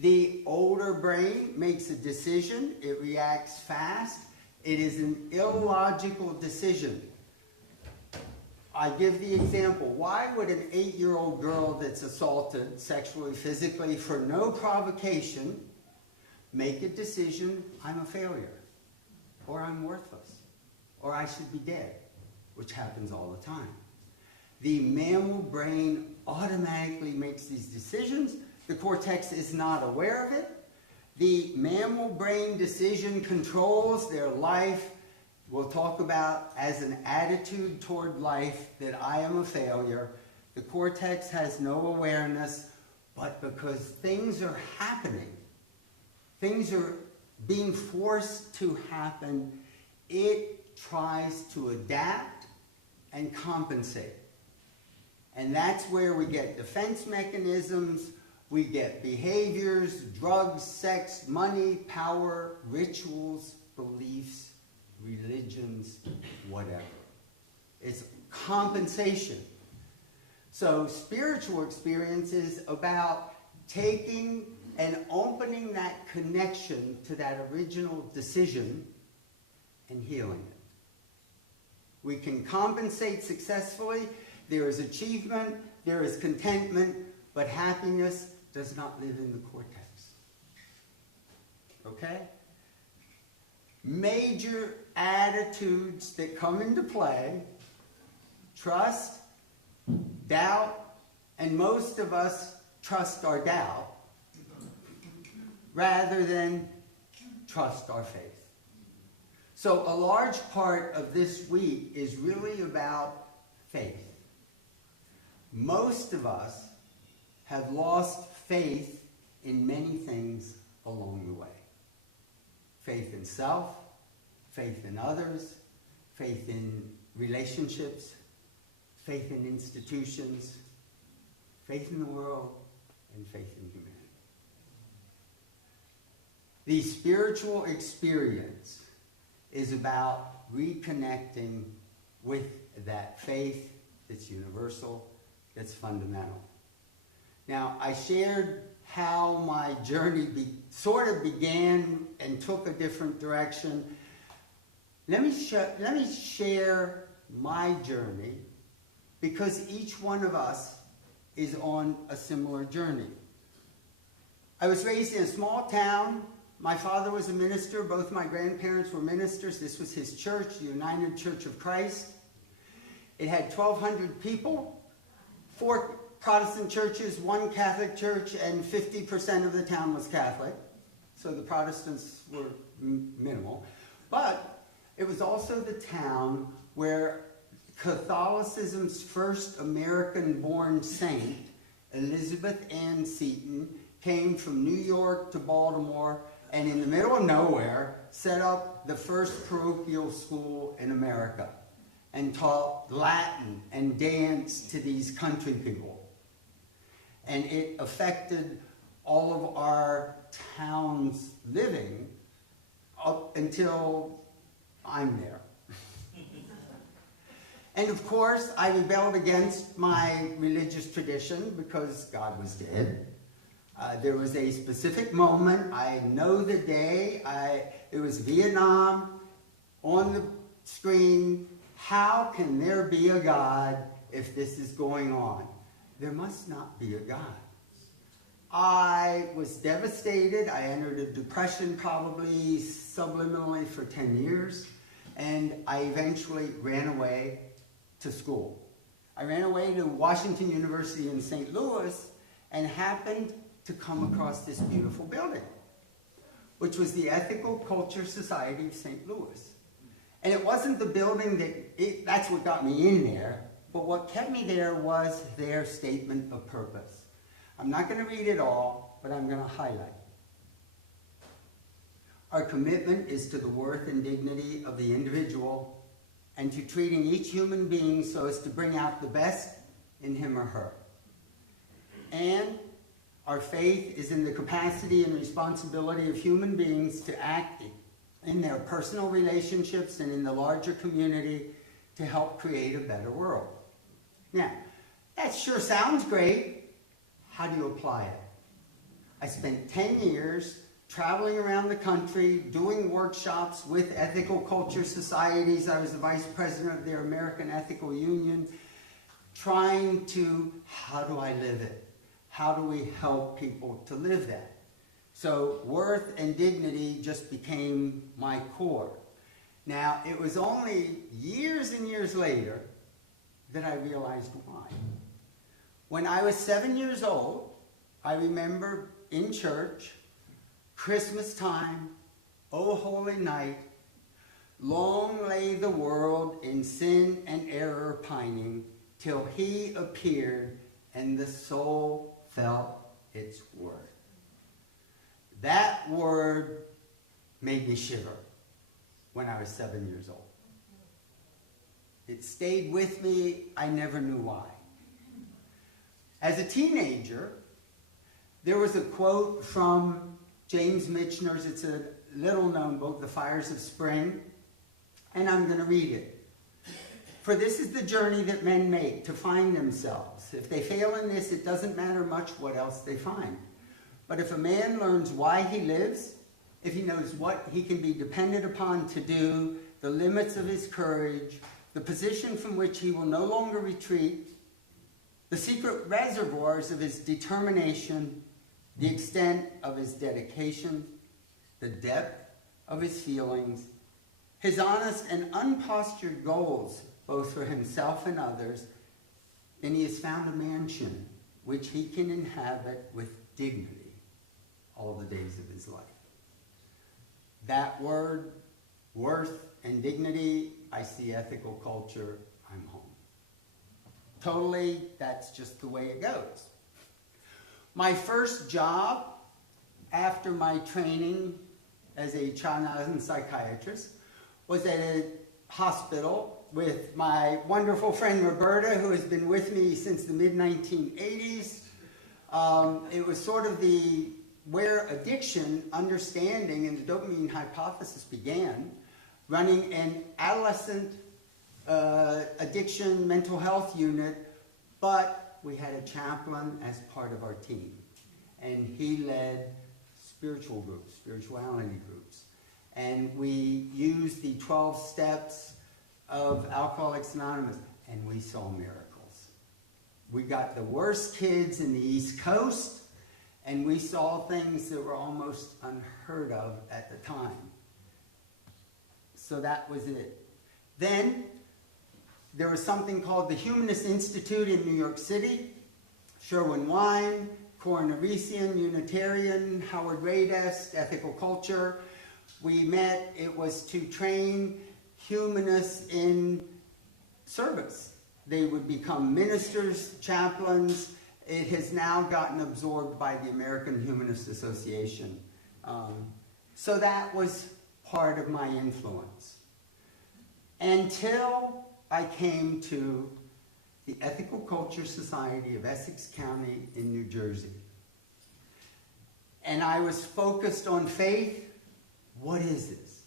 the older brain makes a decision, it reacts fast, it is an illogical decision. I give the example, why would an 8-year-old girl that's assaulted sexually, physically, for no provocation, make a decision, I'm a failure, or I'm worthless, or I should be dead, which happens all the time. The mammal brain automatically makes these decisions. The cortex is not aware of it. The mammal brain decision controls their life. We'll talk about as an attitude toward life that I am a failure. The cortex has no awareness, but because things are happening, things are being forced to happen, it tries to adapt and compensate. And that's where we get defense mechanisms, we get behaviors, drugs, sex, money, power, rituals, beliefs, religions, whatever. It's compensation. So spiritual experience is about taking and opening that connection to that original decision and healing it. We can compensate successfully. There is achievement, there is contentment, but happiness does not live in the cortex. Okay? Major attitudes that come into play: trust, doubt, and most of us trust our doubt rather than trust our faith. So a large part of this week is really about faith. Most of us have lost faith in many things along the way. Faith in self, faith in others, faith in relationships, faith in institutions, faith in the world, and faith in humanity. The spiritual experience is about reconnecting with that faith that's universal, that's fundamental. Now, I shared how my journey sort of began and took a different direction. Let me share my journey, because each one of us is on a similar journey. I was raised in a small town. My father was a minister. Both my grandparents were ministers. This was his church, the United Church of Christ. It had 1,200 people, 4 Protestant churches, 1 Catholic church, and 50% of the town was Catholic. So the Protestants were minimal. But it was also the town where Catholicism's first American-born saint, Elizabeth Ann Seton, came from New York to Baltimore, and in the middle of nowhere, set up the first parochial school in America and taught Latin and dance to these country people. And it affected all of our town's living up until I'm there. And of course, I rebelled against my religious tradition because God was dead. There was a specific moment, I know the day, it was Vietnam, on the screen. How can there be a God if this is going on? There must not be a God. I was devastated. I entered a depression probably subliminally for 10 years, and I eventually ran away to school. I ran away to Washington University in St. Louis and happened to come across this beautiful building, which was the Ethical Culture Society of St. Louis. And it wasn't the building that's what got me in there, but what kept me there was their statement of purpose. I'm not going to read it all, but I'm going to highlight. Our commitment is to the worth and dignity of the individual and to treating each human being so as to bring out the best in him or her. And our faith is in the capacity and responsibility of human beings to act in their personal relationships and in the larger community to help create a better world. Now, that sure sounds great. How do you apply it? I spent 10 years traveling around the country, doing workshops with ethical culture societies. I was the vice president of their American Ethical Union, trying to, how do I live it? How do we help people to live that? So worth and dignity just became my core. Now, it was only years and years later that I realized why. When I was 7 years old, I remember in church, Christmas time, O holy night, long lay the world in sin and error pining, till he appeared and the soul felt its worth. That word made me shiver when I was 7 years old. It stayed with me. I never knew why. As a teenager, there was a quote from James Michener's, it's a little-known book, The Fires of Spring, and I'm going to read it. For this is the journey that men make to find themselves. If they fail in this, it doesn't matter much what else they find. But if a man learns why he lives, if he knows what he can be depended upon to do, the limits of his courage, the position from which he will no longer retreat, the secret reservoirs of his determination, the extent of his dedication, the depth of his feelings, his honest and unpostured goals, both for himself and others, then he has found a mansion which he can inhabit with dignity all the days of his life. That word, worth and dignity, I see ethical culture, I'm home. Totally, that's just the way it goes. My first job after my training as a child and psychiatrist was at a hospital with my wonderful friend Roberta, who has been with me since the mid-1980s. It was sort of where addiction, understanding, and the dopamine hypothesis began, running an adolescent addiction mental health unit, but we had a chaplain as part of our team. And he led spiritual groups, spirituality groups. And we used the 12 steps of Alcoholics Anonymous, and we saw miracles. We got the worst kids in the East Coast, and we saw things that were almost unheard of at the time. So that was it. Then there was something called the Humanist Institute in New York City. Sherwin Wine, Coronarisian, Unitarian, Howard Radest, Ethical Culture. We met. It was to train humanists in service. They would become ministers, chaplains. It has now gotten absorbed by the American Humanist Association. So that was part of my influence. Until I came to the Ethical Culture Society of Essex County in New Jersey. And I was focused on faith. What is this?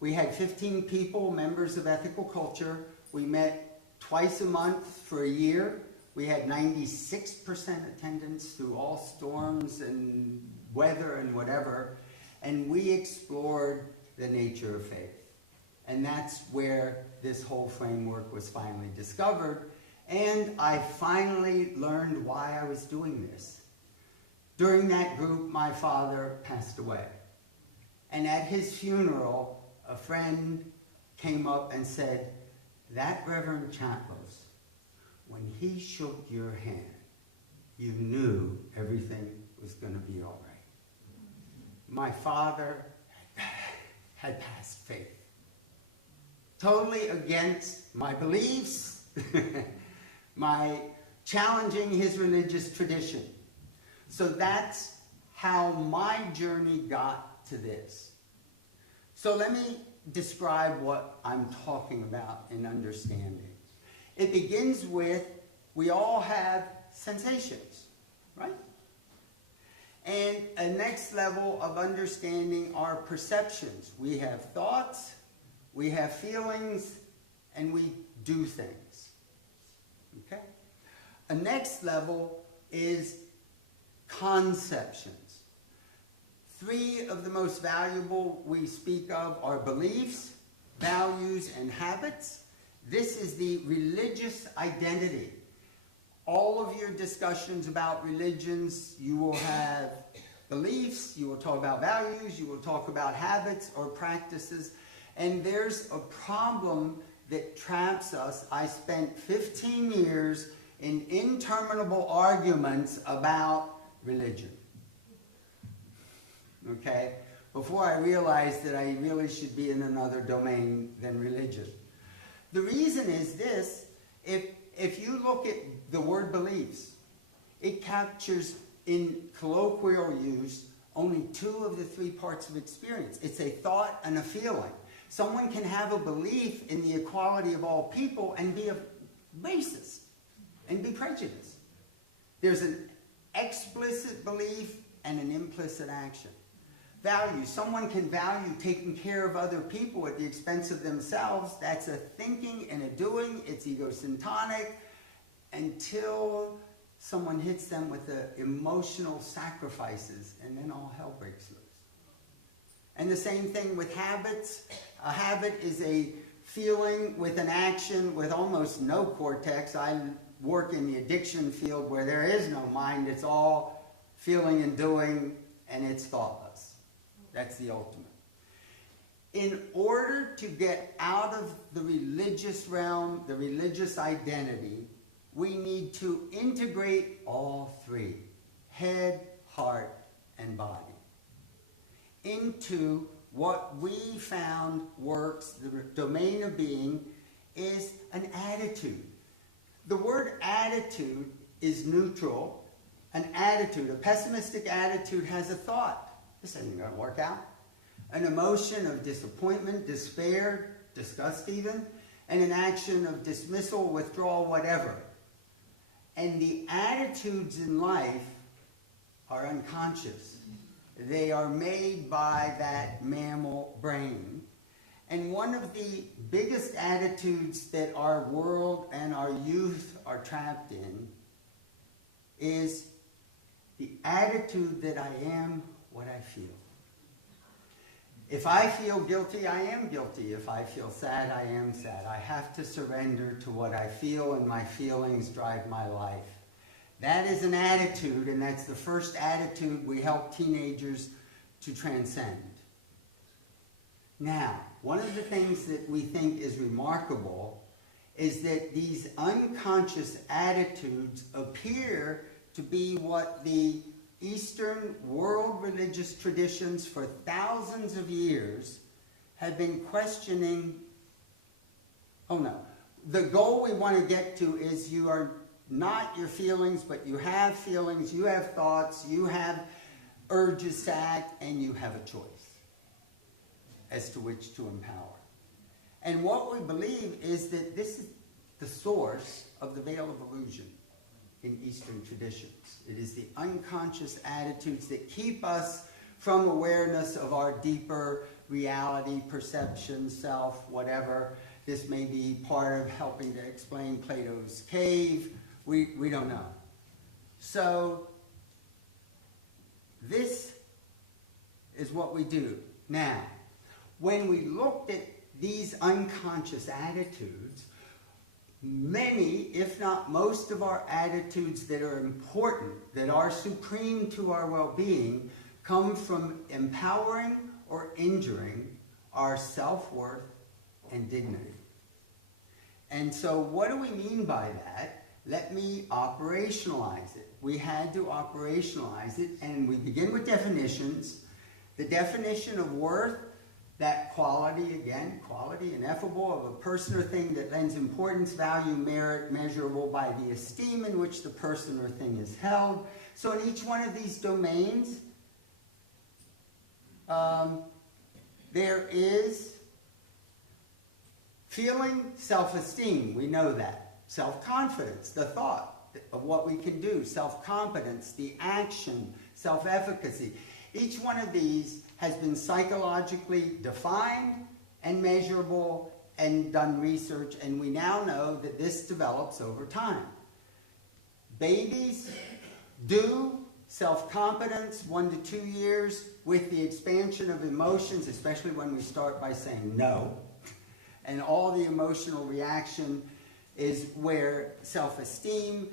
We had 15 people, members of Ethical Culture. We met twice a month for a year. We had 96% attendance through all storms and weather and whatever. And we explored the nature of faith. And that's where this whole framework was finally discovered. And I finally learned why I was doing this. During that group, my father passed away. And at his funeral, a friend came up and said, that Reverend Chatlos, when he shook your hand, you knew everything was going to be all right. My father had passed faith. Totally against my beliefs, my challenging his religious tradition. So that's how my journey got to this. So let me describe what I'm talking about in understanding. It begins with, we all have sensations, right? And a next level of understanding are perceptions. We have thoughts, we have feelings, and we do things. Okay? A next level is conceptions. 3 of the most valuable we speak of are beliefs, values, and habits. This is the religious identity. All of your discussions about religions, you will have beliefs, you will talk about values, you will talk about habits or practices, and there's a problem that traps us. I spent 15 years in interminable arguments about religion. Okay? Before I realized that I really should be in another domain than religion. The reason is this: if you look at the word beliefs, it captures in colloquial use only 2 of the 3 parts of experience. It's a thought and a feeling. Someone can have a belief in the equality of all people and be a racist and be prejudiced. There's an explicit belief and an implicit action. Values. Someone can value taking care of other people at the expense of themselves. That's a thinking and a doing. It's egocentric until someone hits them with the emotional sacrifices, and then all hell breaks loose. And the same thing with habits. A habit is a feeling with an action with almost no cortex. I work in the addiction field where there is no mind. It's all feeling and doing, and it's thoughtless. That's the ultimate. In order to get out of the religious realm, the religious identity, we need to integrate all 3, head, heart, and body, into what we found works. The domain of being is an attitude. The word attitude is neutral. An attitude, a pessimistic attitude, has a thought. This isn't going to work out. An emotion of disappointment, despair, disgust even, and an action of dismissal, withdrawal, whatever. And the attitudes in life are unconscious. They are made by that mammal brain. And one of the biggest attitudes that our world and our youth are trapped in is the attitude that I am what I feel. If I feel guilty, I am guilty. If I feel sad, I am sad. I have to surrender to what I feel, and my feelings drive my life. That is an attitude, and that's the first attitude we help teenagers to transcend. Now, one of the things that we think is remarkable is that these unconscious attitudes appear to be what the Eastern world religious traditions for thousands of years have been questioning. Oh no. The goal we want to get to is you are not your feelings, but you have feelings, you have thoughts, you have urges to act, and you have a choice as to which to empower. And what we believe is that this is the source of the veil of illusion in Eastern traditions. It is the unconscious attitudes that keep us from awareness of our deeper reality, perception, self, whatever. This may be part of helping to explain Plato's cave. We don't know. So this is what we do. Now, when we looked at these unconscious attitudes, many, if not most of our attitudes that are important, that are supreme to our well-being, come from empowering or injuring our self-worth and dignity. And so what do we mean by that? Let me operationalize it. We had to operationalize it, and we begin with definitions. The definition of worth, that quality, again, quality, ineffable, of a person or thing that lends importance, value, merit, measurable by the esteem in which the person or thing is held. So in each one of these domains, there is feeling, self-esteem, we know that. Self-confidence, the thought of what we can do. Self-competence, the action, self-efficacy. Each one of these has been psychologically defined and measurable and done research, and we now know that this develops over time. Babies do self-competence 1 to 2 years with the expansion of emotions, especially when we start by saying no. And all the emotional reaction is where self-esteem,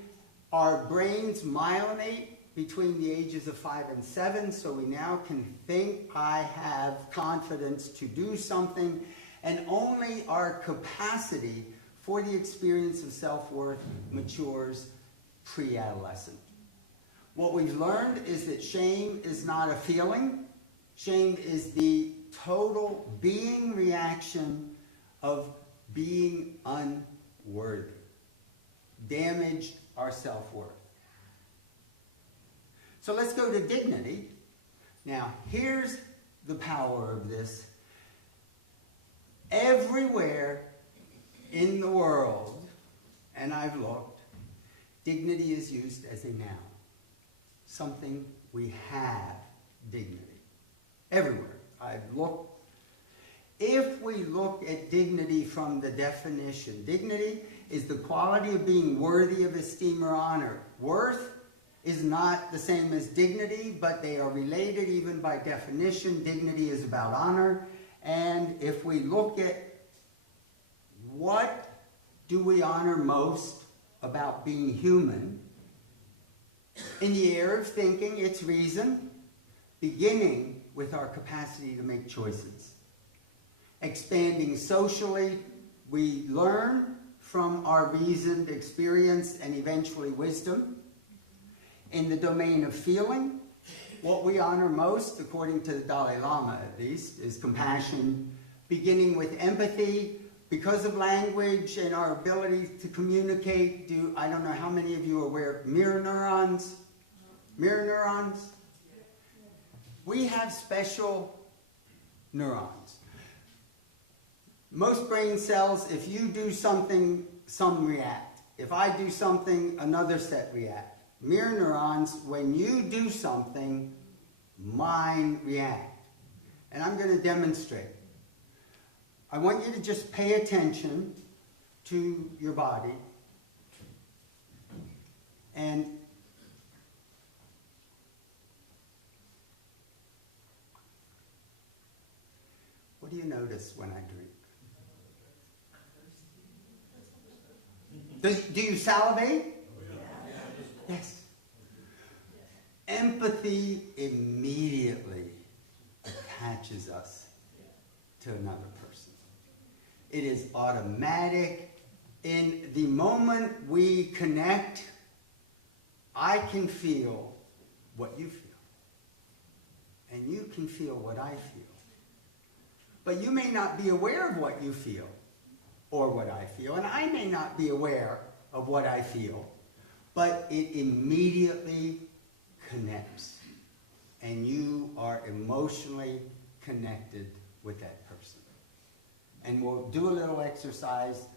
our brains myelinate between the ages of 5 and 7, so we now can think, I have confidence to do something, and only our capacity for the experience of self-worth matures pre-adolescent. What we've learned is that shame is not a feeling. Shame is the total being reaction of being unworthy. Damaged our self-worth. So let's go to dignity. Now, here's the power of this. Everywhere in the world, and I've looked, dignity is used as a noun. Something we have dignity. Everywhere. I've looked. If we look at dignity from the definition, dignity is the quality of being worthy of esteem or honor. Worth is not the same as dignity, but they are related even by definition. Dignity is about honor. And if we look at what do we honor most about being human, in the area of thinking, it's reason, beginning with our capacity to make choices. Expanding socially, we learn from our reasoned experience and eventually wisdom. In the domain of feeling, what we honor most, according to the Dalai Lama at least, is compassion, beginning with empathy. Because of language and our ability to communicate, I don't know how many of you are aware of mirror neurons? Mirror neurons? We have special neurons. Most brain cells, if you do something, some react. If I do something, another set react. Mirror neurons, when you do something, mine react. And I'm going to demonstrate. I want you to just pay attention to your body. And What do you notice when I drink? Do you salivate? Yes. Empathy immediately attaches us to another person. It is automatic. In the moment we connect, I can feel what you feel. And you can feel what I feel. But you may not be aware of what you feel or what I feel, and I may not be aware of what I feel, but it immediately connects. And you are emotionally connected with that person. And we'll do a little exercise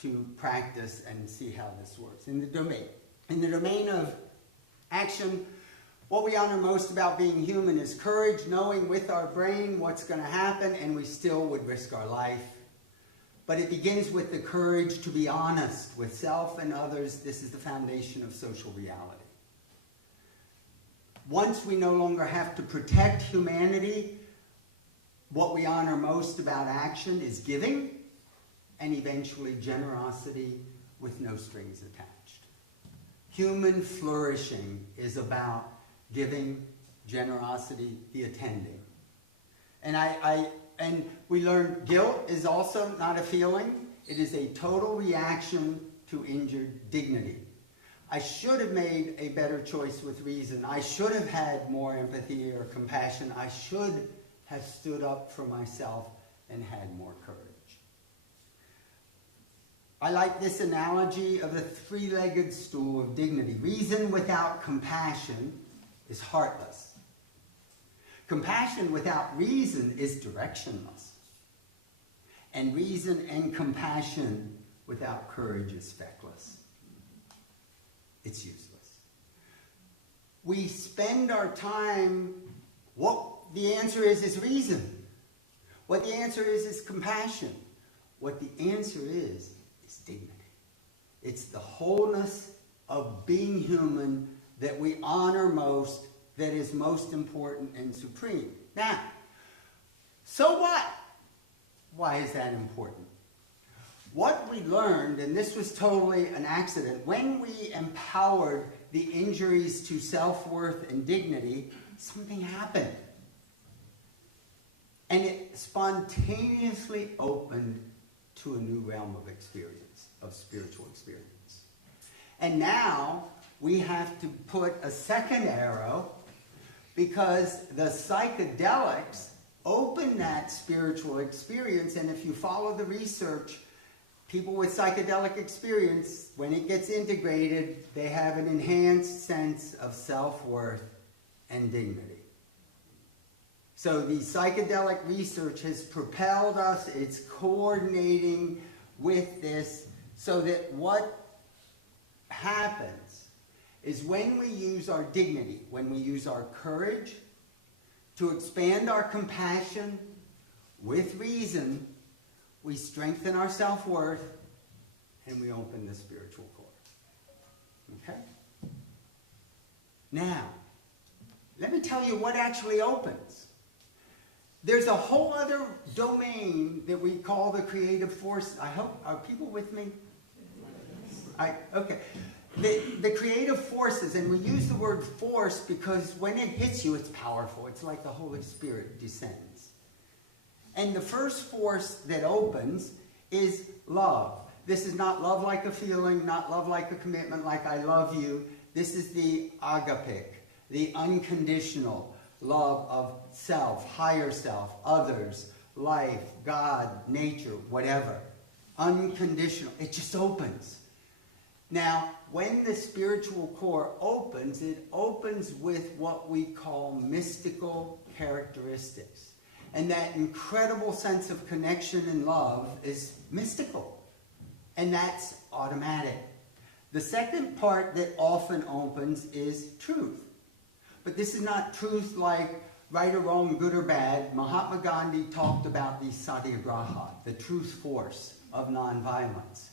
to practice and see how this works. In the domain of action, what we honor most about being human is courage, knowing with our brain what's going to happen, and we still would risk our life. But it begins with the courage to be honest with self and others. This is the foundation of social reality. Once we no longer have to protect humanity, what we honor most about action is giving, and eventually generosity with no strings attached. Human flourishing is about giving, generosity, the attending. And we learned guilt is also not a feeling. It is a total reaction to injured dignity. I should have made a better choice with reason. I should have had more empathy or compassion. I should have stood up for myself and had more courage. I like this analogy of the three-legged stool of dignity. Reason without compassion is heartless. Compassion without reason is directionless. And reason and compassion without courage is feckless. It's useless. We spend our time, what the answer is reason. What the answer is compassion. What the answer is dignity. It's the wholeness of being human that we honor most, that is most important and supreme. Now, so what? Why is that important? What we learned, and this was totally an accident, when we empowered the injuries to self-worth and dignity, something happened. And it spontaneously opened to a new realm of experience, of spiritual experience. And now we have to put a second arrow because the psychedelics open that spiritual experience. And if you follow the research, people with psychedelic experience, when it gets integrated, they have an enhanced sense of self-worth and dignity. So the psychedelic research has propelled us, it's coordinating with this, so that what happens is when we use our dignity, when we use our courage to expand our compassion with reason, we strengthen our self-worth and we open the spiritual core. Okay? Now, let me tell you what actually opens. There's a whole other domain that we call the creative force. I hope, are people with me? Okay. The creative forces, and we use the word force because when it hits you, it's powerful. It's like the Holy Spirit descends. And the first force that opens is love. This is not love like a feeling, not love like a commitment, like I love you. This is the agapic, the unconditional love of self, higher self, others, life, God, nature, whatever. Unconditional. It just opens. Now, when the spiritual core opens, it opens with what we call mystical characteristics. And that incredible sense of connection and love is mystical. And that's automatic. The second part that often opens is truth. But this is not truth like right or wrong, good or bad. Mahatma Gandhi talked about the satyagraha, the truth force of nonviolence.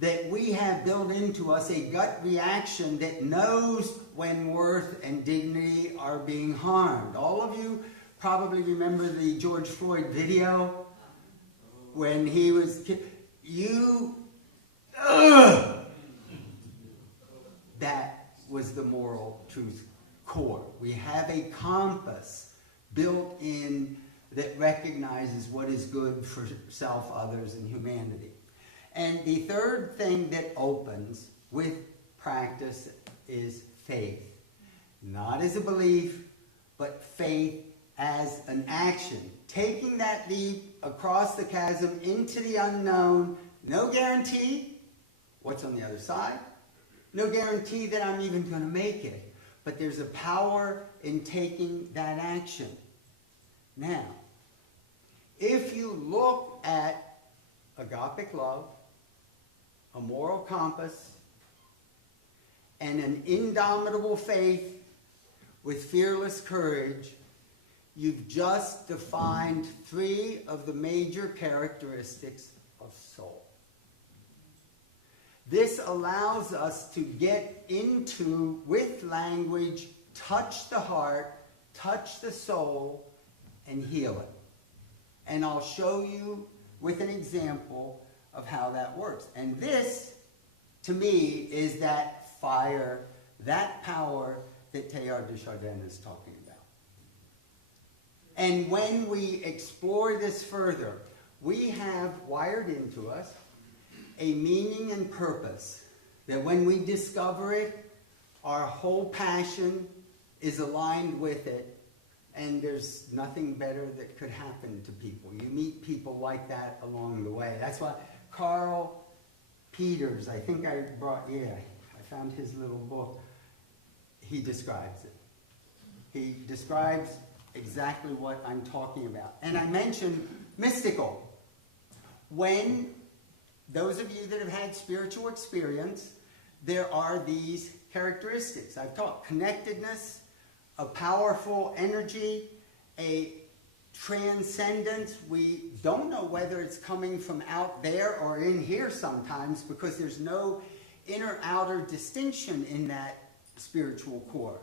That we have built into us a gut reaction that knows when worth and dignity are being harmed. All of you probably remember the George Floyd video when he was, that was the moral truth core. We have a compass built in that recognizes what is good for self, others, and humanity. And the third thing that opens with practice is faith. Not as a belief, but faith as an action. Taking that leap across the chasm into the unknown, no guarantee what's on the other side, no guarantee that I'm even going to make it. But there's a power in taking that action. Now, if you look at agapic love, a moral compass, and an indomitable faith with fearless courage, you've just defined 3 of the major characteristics of soul. This allows us to get into, with language, touch the heart, touch the soul, and heal it. And I'll show you with an example of how that works. And this, to me, is that fire, that power that Teilhard de Chardin is talking about. And when we explore this further, we have wired into us a meaning and purpose that when we discover it, our whole passion is aligned with it, and there's nothing better that could happen to people. You meet people like that along the way. That's why Carl Peters, I think I brought, I found his little book. He describes it. He describes exactly what I'm talking about. And I mentioned mystical. When those of you that have had spiritual experience, there are these characteristics. I've taught connectedness, a powerful energy, a transcendence. We don't know whether it's coming from out there or in here sometimes because there's no inner-outer distinction in that spiritual core.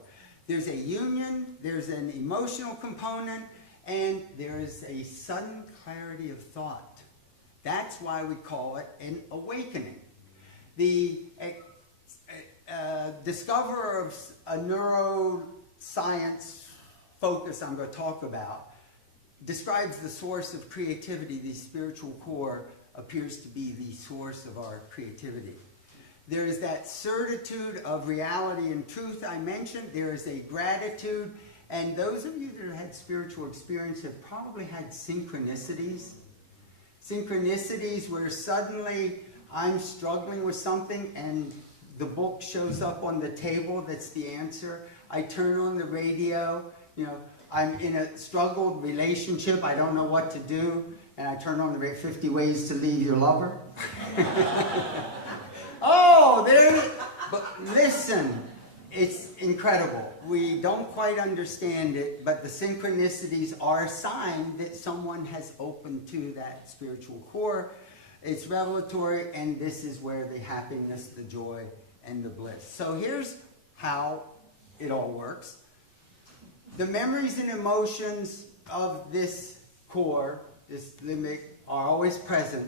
There's a union, there's an emotional component, and there is a sudden clarity of thought. That's why we call it an awakening. The discoverer of a neuroscience focus I'm going to talk about describes the source of creativity. The spiritual core appears to be the source of our creativity. There is that certitude of reality and truth I mentioned. There is a gratitude. And those of you that have had spiritual experience have probably had synchronicities. Synchronicities where suddenly I'm struggling with something and the book shows up on the table that's the answer. I turn on the radio, I'm in a struggled relationship, I don't know what to do, and I turn on the 50 Ways to Leave Your Lover. But listen, it's incredible. We don't quite understand it, but the synchronicities are a sign that someone has opened to that spiritual core. It's revelatory, and this is where the happiness, the joy, and the bliss. So here's how it all works. The memories and emotions of this core, this limbic, are always present,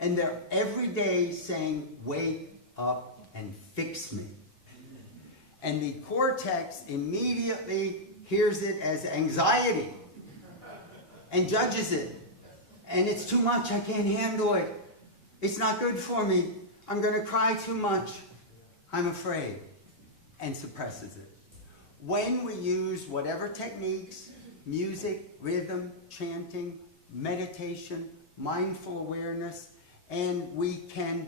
and they're every day saying, wake up and fix me. And the cortex immediately hears it as anxiety and judges it. And it's too much, I can't handle it. It's not good for me. I'm going to cry too much. I'm afraid. And suppresses it. When we use whatever techniques, music, rhythm, chanting, meditation, mindful awareness, and we can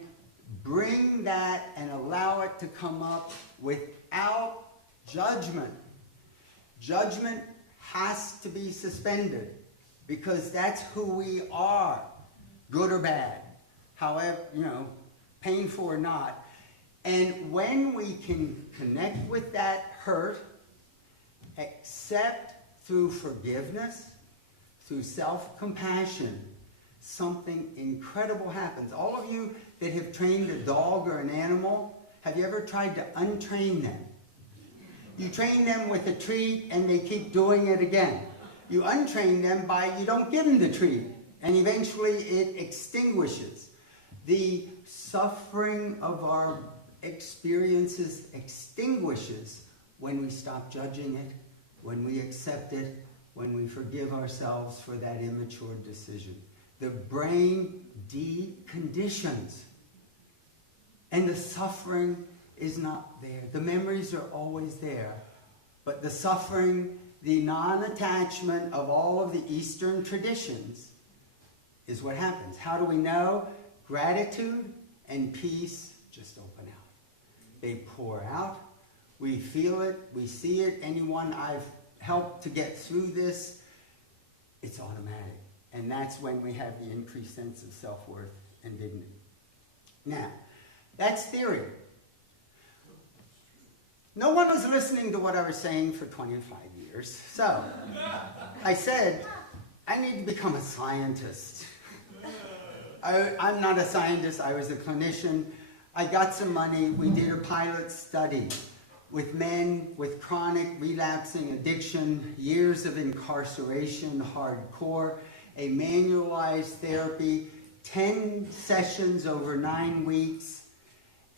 bring that and allow it to come up without judgment. Judgment has to be suspended because that's who we are, good or bad, however, painful or not. And when we can connect with that hurt, accept through forgiveness, through self-compassion, something incredible happens. All of you that have trained a dog or an animal, have you ever tried to untrain them? You train them with a treat and they keep doing it again. You untrain them by you don't give them the treat, and eventually it extinguishes. The suffering of our experiences extinguishes when we stop judging it, when we accept it, when we forgive ourselves for that immature decision. The brain deconditions, and the suffering is not there. The memories are always there, but the suffering, the non-attachment of all of the Eastern traditions is what happens. How do we know? Gratitude and peace just open out. They pour out. We feel it. We see it. Anyone I've helped to get through this, it's automatic. And that's when we have the increased sense of self-worth and dignity. Now, that's theory. No one was listening to what I was saying for 25 years. So, I said, I need to become a scientist. I'm not a scientist, I was a clinician. I got some money, we did a pilot study with men with chronic relapsing addiction, years of incarceration, hardcore, a manualized therapy, 10 sessions over 9 weeks,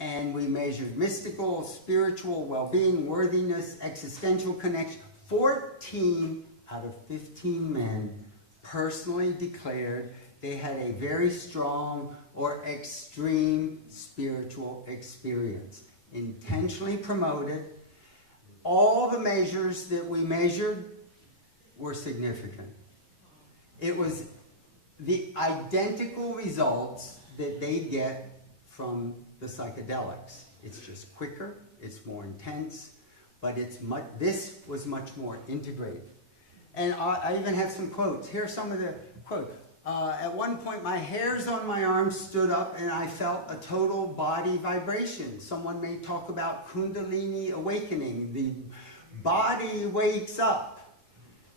and we measured mystical, spiritual, well-being, worthiness, existential connection. 14 out of 15 men personally declared they had a very strong or extreme spiritual experience. Intentionally promoted. All the measures that we measured were significant. It was the identical results that they get from the psychedelics. It's just quicker, it's more intense, but this was much more integrated. And I even have some quotes. Here's some of the quotes. At one point, my hairs on my arms stood up and I felt a total body vibration. Someone may talk about Kundalini awakening. The body wakes up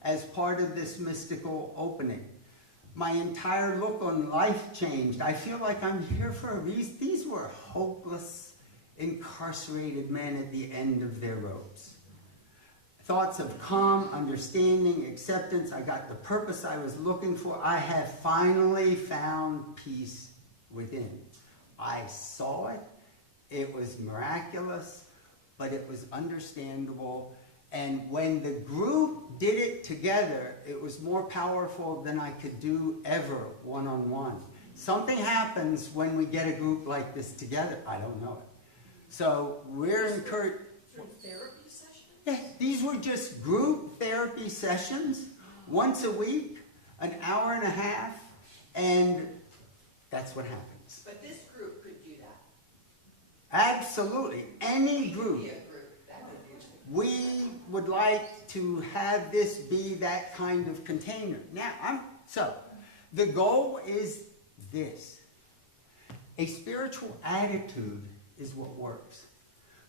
as part of this mystical opening. My entire look on life changed. I feel like I'm here for a reason. These were hopeless, incarcerated men at the end of their ropes. Thoughts of calm, understanding, acceptance. I got the purpose I was looking for. I have finally found peace within. I saw it. It was miraculous, but it was understandable. And when the group did it together, it was more powerful than I could do ever one-on-one. Something happens when we get a group like this together. I don't know it. So we're encouraged. Through therapy sessions? Yeah, these were just group therapy sessions, once a week, an hour and a half, and that's what happens. But this group could do that. Absolutely. Any group. Be a group. That would be We would like to have this be that kind of container. Now, so the goal is this. A spiritual attitude is what works.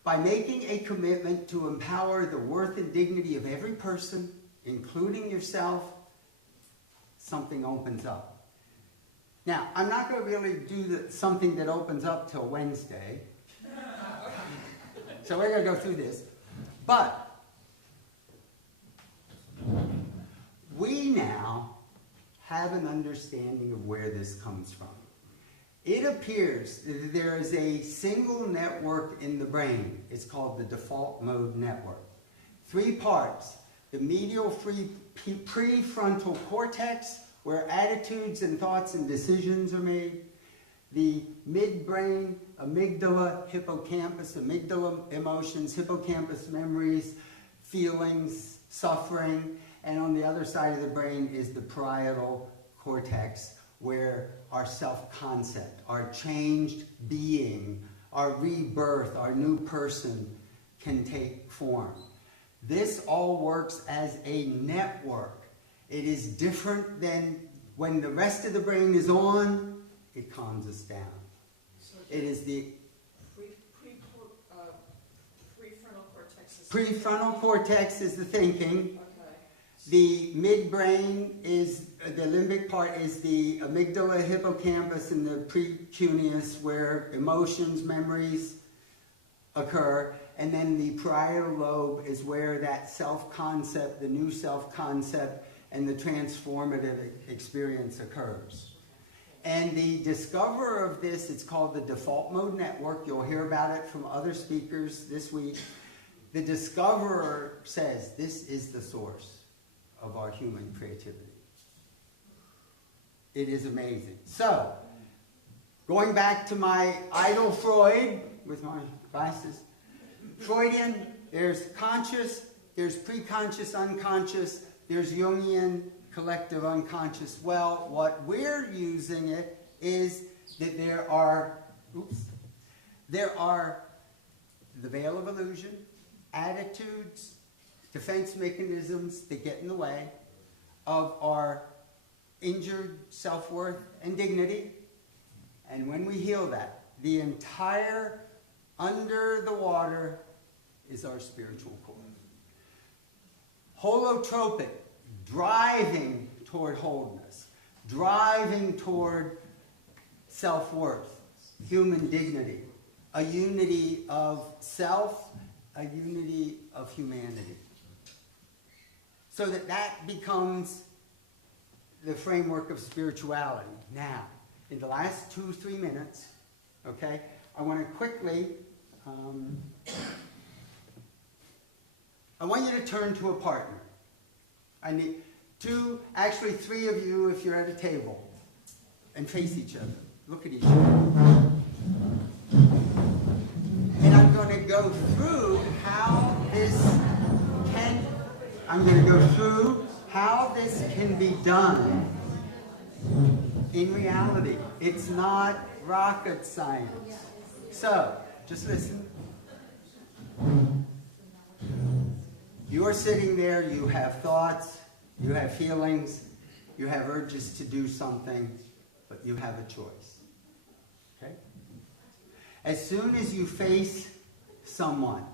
By making a commitment to empower the worth and dignity of every person, including yourself, something opens up. Now, I'm not going to really do something that opens up till Wednesday. So we're going to go through this. But we now have an understanding of where this comes from. It appears that there is a single network in the brain. It's called the default mode network. 3 parts. The medial prefrontal cortex, where attitudes and thoughts and decisions are made. The midbrain, amygdala, hippocampus, amygdala emotions, hippocampus memories, feelings, suffering. And on the other side of the brain is the parietal cortex, where our self-concept, our changed being, our rebirth, our new person can take form. This all works as a network. It is different than when the rest of the brain is on, it calms us down. So it is the prefrontal cortex. Prefrontal cortex is the thinking. Okay. The midbrain is, the limbic part is the amygdala, hippocampus, and the precuneus, where emotions, memories occur. And then the parietal lobe is where that self-concept, the new self-concept, and the transformative experience occurs. And the discoverer of this, it's called the Default Mode Network. You'll hear about it from other speakers this week. The discoverer says this is the source of our human creativity. It is amazing. So, going back to my idol Freud, with my glasses, Freudian, there's conscious, there's preconscious, unconscious, there's Jungian, collective unconscious. Well, what we're using it is that there are the veil of illusion, attitudes, defense mechanisms that get in the way of our injured self-worth and dignity. And when we heal that, the entire under the water is our spiritual core. Holotropic, driving toward wholeness, driving toward self-worth, human dignity, a unity of self, a unity of humanity. So that becomes the framework of spirituality. Now, in the last 2-3 minutes, okay, I want to quickly, I want you to turn to a partner. I need actually 3 of you if you're at a table, and face each other. Look at each other. And I'm going to go through how this can be done in reality. It's not rocket science. So, just listen. You're sitting there, you have thoughts, you have feelings, you have urges to do something, but you have a choice. Okay? As soon as you face someone,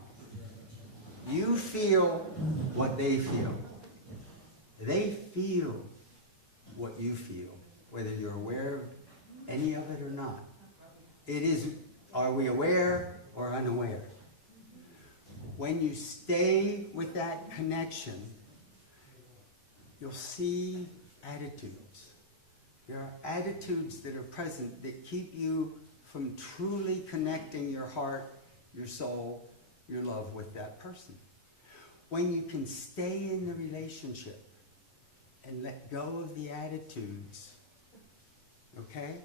you feel what they feel. They feel what you feel, whether you're aware of any of it or not. It is, are we aware or unaware? When you stay with that connection, you'll see attitudes. There are attitudes that are present that keep you from truly connecting your heart, your soul, your love with that person. When you can stay in the relationship and let go of the attitudes, okay?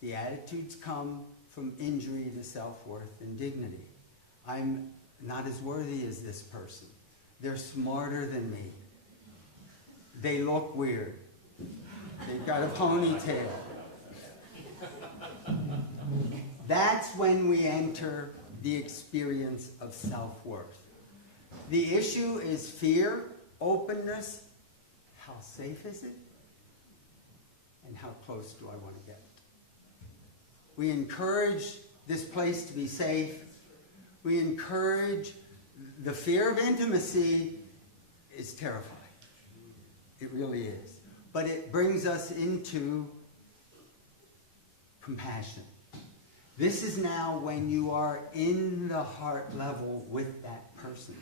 The attitudes come from injury to self-worth and dignity. I'm not as worthy as this person. They're smarter than me. They look weird. They've got a ponytail. That's when we enter the experience of self-worth. The issue is fear, openness. How safe is it? And how close do I want to get? We encourage this place to be safe. We encourage the fear of intimacy is terrifying. It really is. But it brings us into compassion. This is now when you are in the heart level with that person.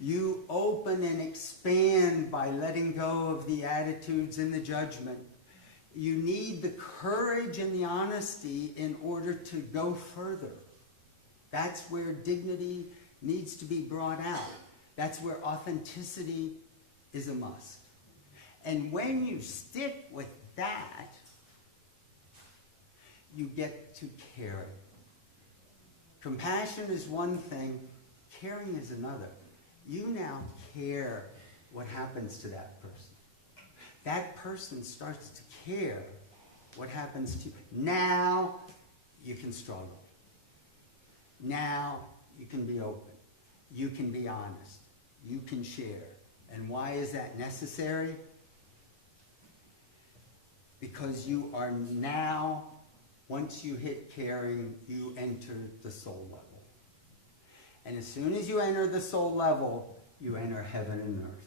You open and expand by letting go of the attitudes and the judgment. You need the courage and the honesty in order to go further. That's where dignity needs to be brought out. That's where authenticity is a must. And when you stick with that, you get to caring. Compassion is one thing, caring is another. You now care what happens to that person. That person starts to care what happens to you. Now you can struggle. Now you can be open. You can be honest. You can share. And why is that necessary? Because you are now, once you hit caring, you enter the soul level. And as soon as you enter the soul level, you enter heaven and earth.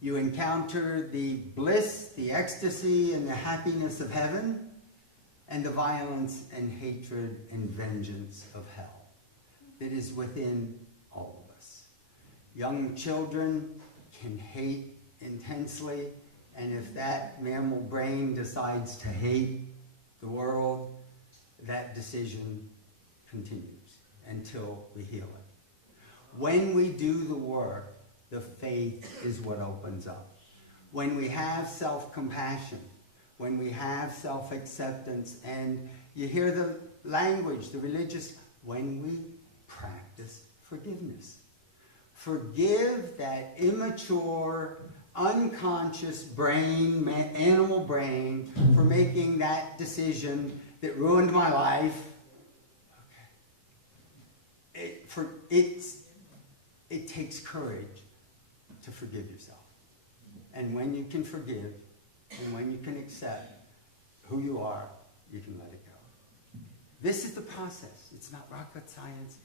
You encounter the bliss, the ecstasy, and the happiness of heaven, and the violence and hatred and vengeance of hell that is within all of us. Young children can hate intensely, and if that mammal brain decides to hate the world, that decision continues until we heal it. When we do the work, the faith is what opens up. When we have self-compassion, when we have self-acceptance, and you hear the language, the religious, when we practice forgiveness. Forgive that immature, unconscious brain, animal brain, for making that decision that ruined my life. It takes courage to forgive yourself. And when you can forgive, and when you can accept who you are, you can let it go. This is the process. It's not rocket science.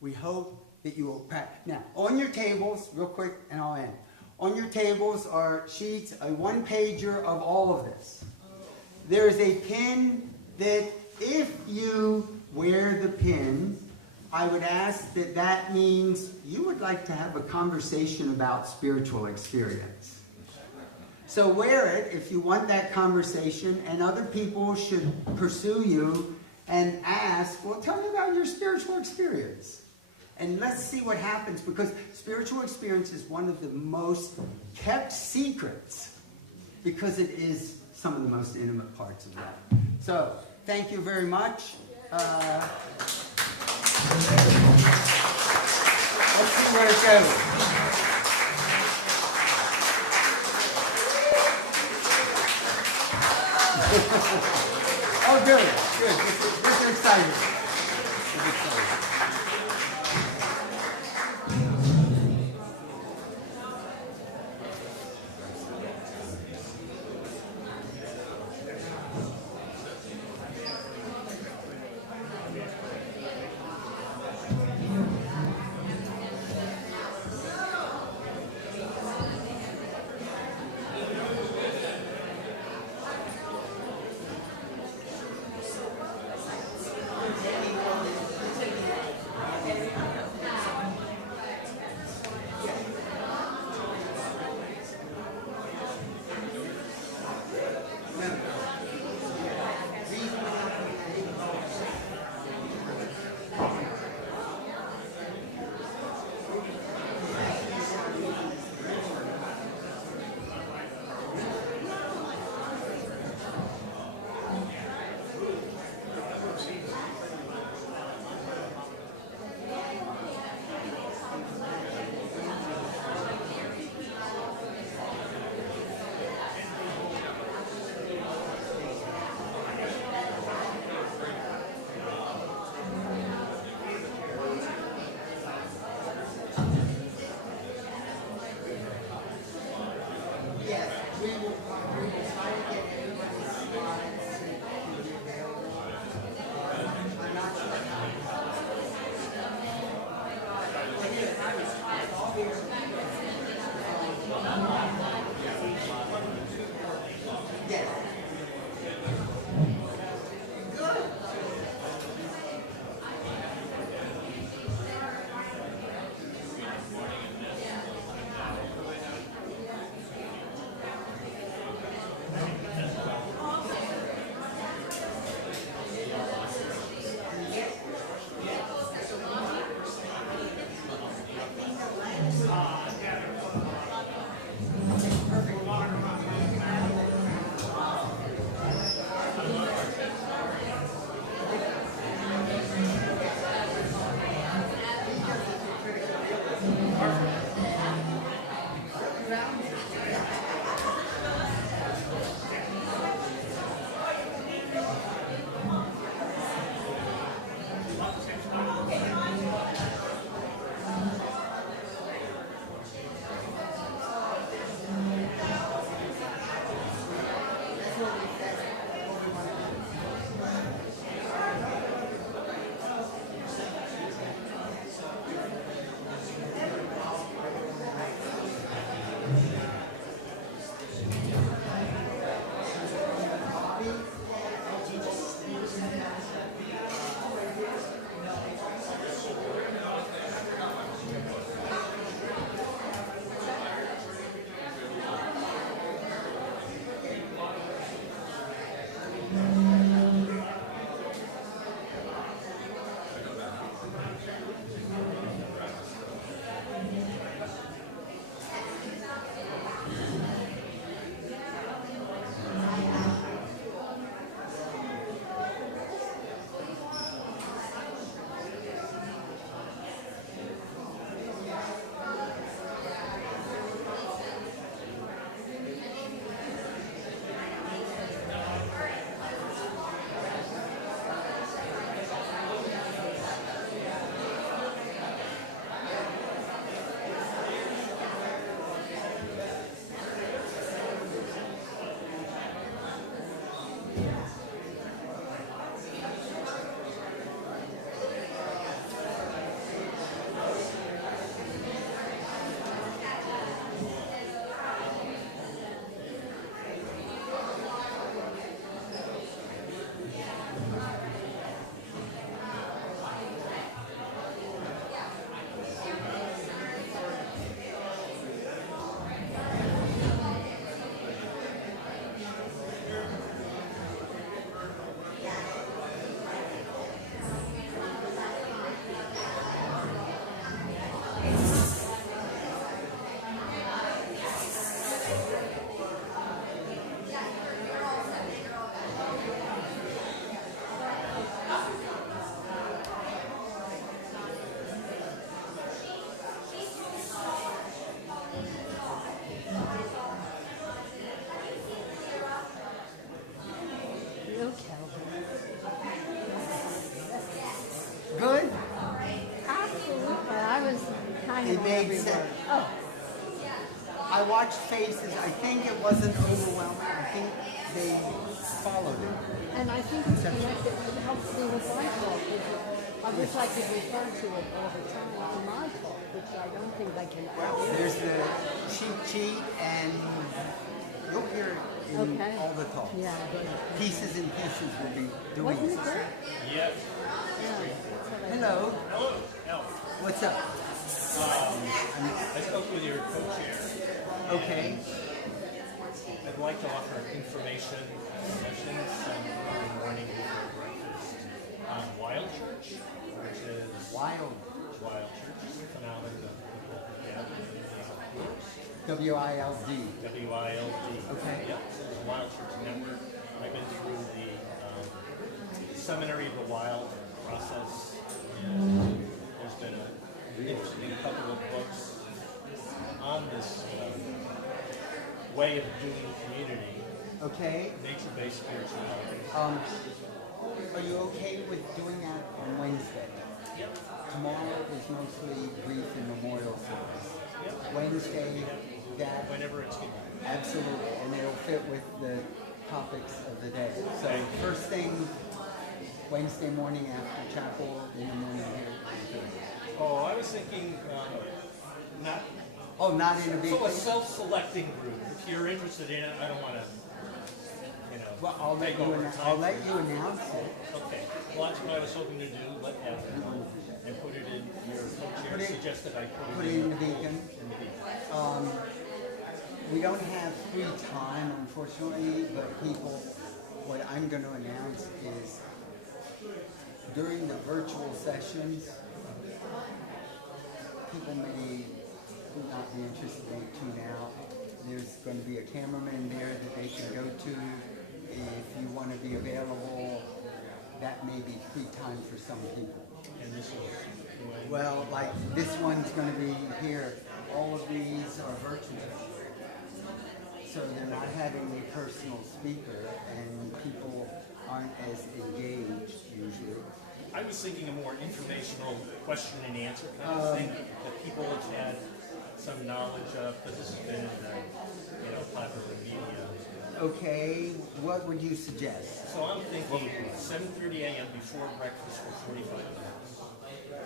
We hope that you will practice. Now, on your tables, real quick, and I'll end. On your tables are sheets, a one-pager of all of this. There's a pin that if you wear the pin, I would ask that that means you would like to have a conversation about spiritual experience. So wear it if you want that conversation, and other people should pursue you and ask, well, tell me about your spiritual experience. And let's see what happens, because spiritual experience is one of the most kept secrets, because it is some of the most intimate parts of life. So, thank you very much. Let's see where it goes. Oh, good, good. This is exciting. This is exciting. It made sense. Oh, I watched faces. I think it wasn't overwhelming. I think they followed it. and I think it's connected, it helps me with my talk. I wish I could refer to it all the time in my talk, which I don't think I can. There's the cheat sheet, and you'll hear it in Okay. all the talks. Yeah, good. Pieces and pieces will be doing Wasn't it this. good? Yes. Yeah, that's what I Hello. Hello. Al. What's up? I spoke with your co-chair. Okay. I'd like to offer information sessions Sunday morning before breakfast on Wild Church, which is Wild. Wild Church, phenomenon of people who have WILD. WILD. Okay. Yep, it's the Wild Church Network. I've been through the Seminary of the Wild process, and there's been an interesting couple of books on this way of doing community, Okay. nature-based spirituality. Are you okay with doing that on Wednesday? Yep. Tomorrow is mostly grief and memorial service. Yep. Wednesday, that Whenever it's given. absolutely, and it'll fit with the topics of the day. So first thing, Wednesday morning after chapel, in the morning here. Oh, I was thinking not. Oh, not in a big. So a self-selecting group. If you're interested in it, I don't want to, Well, I'll let take you. over time. I'll let you announce it. Okay. Well, that's what I was hoping to do. Let Evan and put it in your co-chair. Put it- Suggested I Put it in the beacon. in the beacon. We don't have free time, unfortunately, but people, what I'm going to announce is during the virtual sessions, people may not be interested in tune out. There's going to be a cameraman there that they can go to. If you want to be available, that may be free time for some people. And this is Well, like this one's going to be here. All of these are virtual. So they're not having a personal speaker and people aren't as engaged usually. I was thinking a more informational question and answer kind of thing that people have had some knowledge of, but this has been in the popular media. Okay, what would you suggest? So I'm thinking 7:30 a.m. before breakfast for 45 minutes.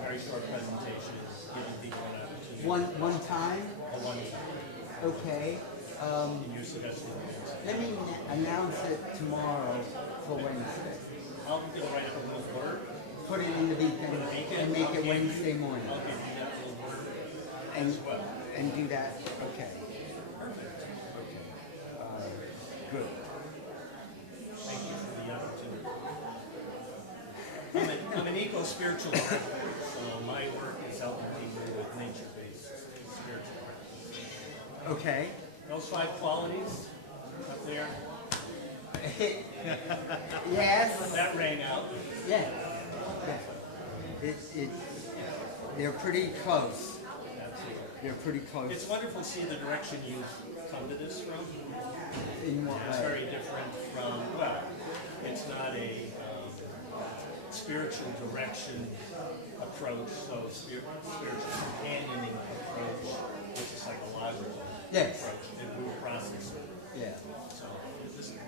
Very short presentation, giving people an opportunity. One time? A one time. Okay. And your suggestion. Let me announce it tomorrow for Wednesday. I'll write up a little blurb. Put it in the beacon and make it Wednesday morning. I'll give you that little blurb And, as well. and do that. Okay. Perfect. Good. Thank you for the opportunity. I'm an eco-spiritual practitioner, so my work is helping people with nature-based spiritual practice. Okay. Those 5 qualities up there, Yes. that rang out. Yeah. They're pretty close. Absolutely. They're pretty close. It's wonderful to see the direction you've come to this from. In what It's way? very different from, well, it's not a spiritual direction approach, so spiritual companioning approach, it's a psychological Yes. approach, and we were processing. Yeah. So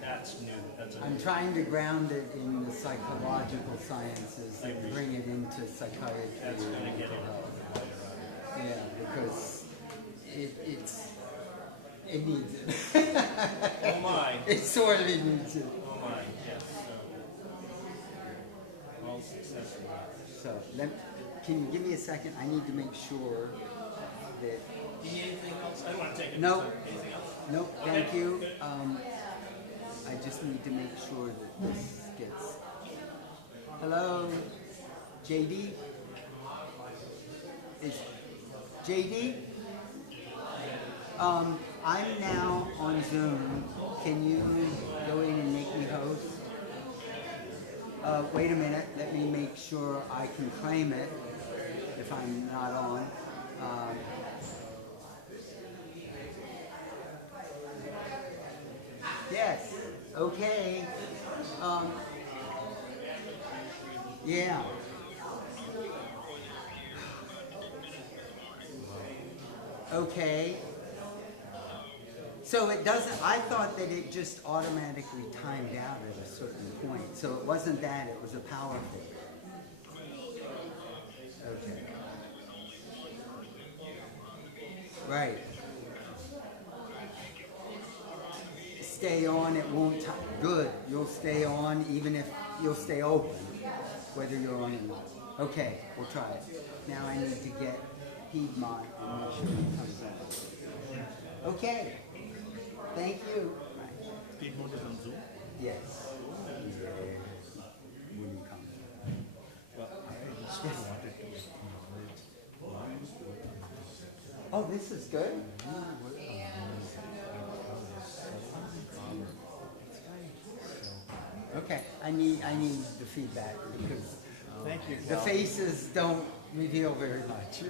that's new. That's a I'm trying to ground it in the psychological sciences and bring it into psychiatry. That's going to and get mental it health. later on. Yeah, because it needs it. Oh my. It sort of needs it. Oh my, yes. All success in that. So, can you give me a second? I need to make sure that. Do you need anything else? I don't want to take it. No. Anything else? Nope, Okay, thank you. good. I just need to make sure that this gets. Hello, JD? Is JD? I'm now on Zoom. Can you go in and make me host? Wait a minute, let me make sure I can claim it if I'm not on. Yes, okay. Yeah. Okay. So it doesn't, I thought that it just automatically timed out at a certain point. So it wasn't that, it was a power failure. Okay. Right. Stay on, it won't time. Good. You'll stay on even if you'll stay open, whether you're on or not. Okay, we'll try it. Now I need to get Piedmont and make sure he comes out. Okay. Thank you. Piedmont is on Zoom? Yes. Wouldn't come. Well, I just wanted to acknowledge. Oh, this is good. Okay, I need the feedback because Thank you. the faces don't reveal very much.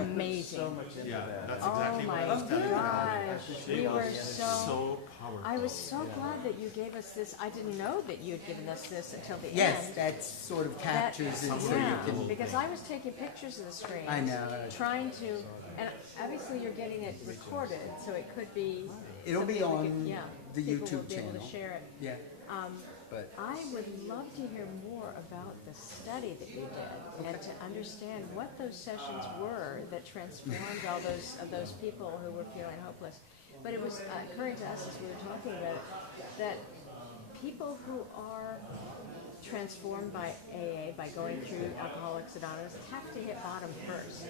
Amazing. So much into that. That's Oh exactly what I my was telling you. gosh, we were So powerful. I was so glad that you gave us this. I didn't know that you had given us this until the Yes, end. that sort of captures it so Yeah, you can. because I was taking pictures of the screen. I know. Trying to, and obviously you're getting it recorded, so it could be. It'll be something we on could- yeah, the people YouTube will be able channel. to share it. Yeah, Um, but I would love to hear more about the study that you did and to understand what those sessions were that transformed all those people who were feeling hopeless. But it was occurring to us as we were talking about it that people who are transformed by AA, by going through Alcoholics Anonymous, have to hit bottom first.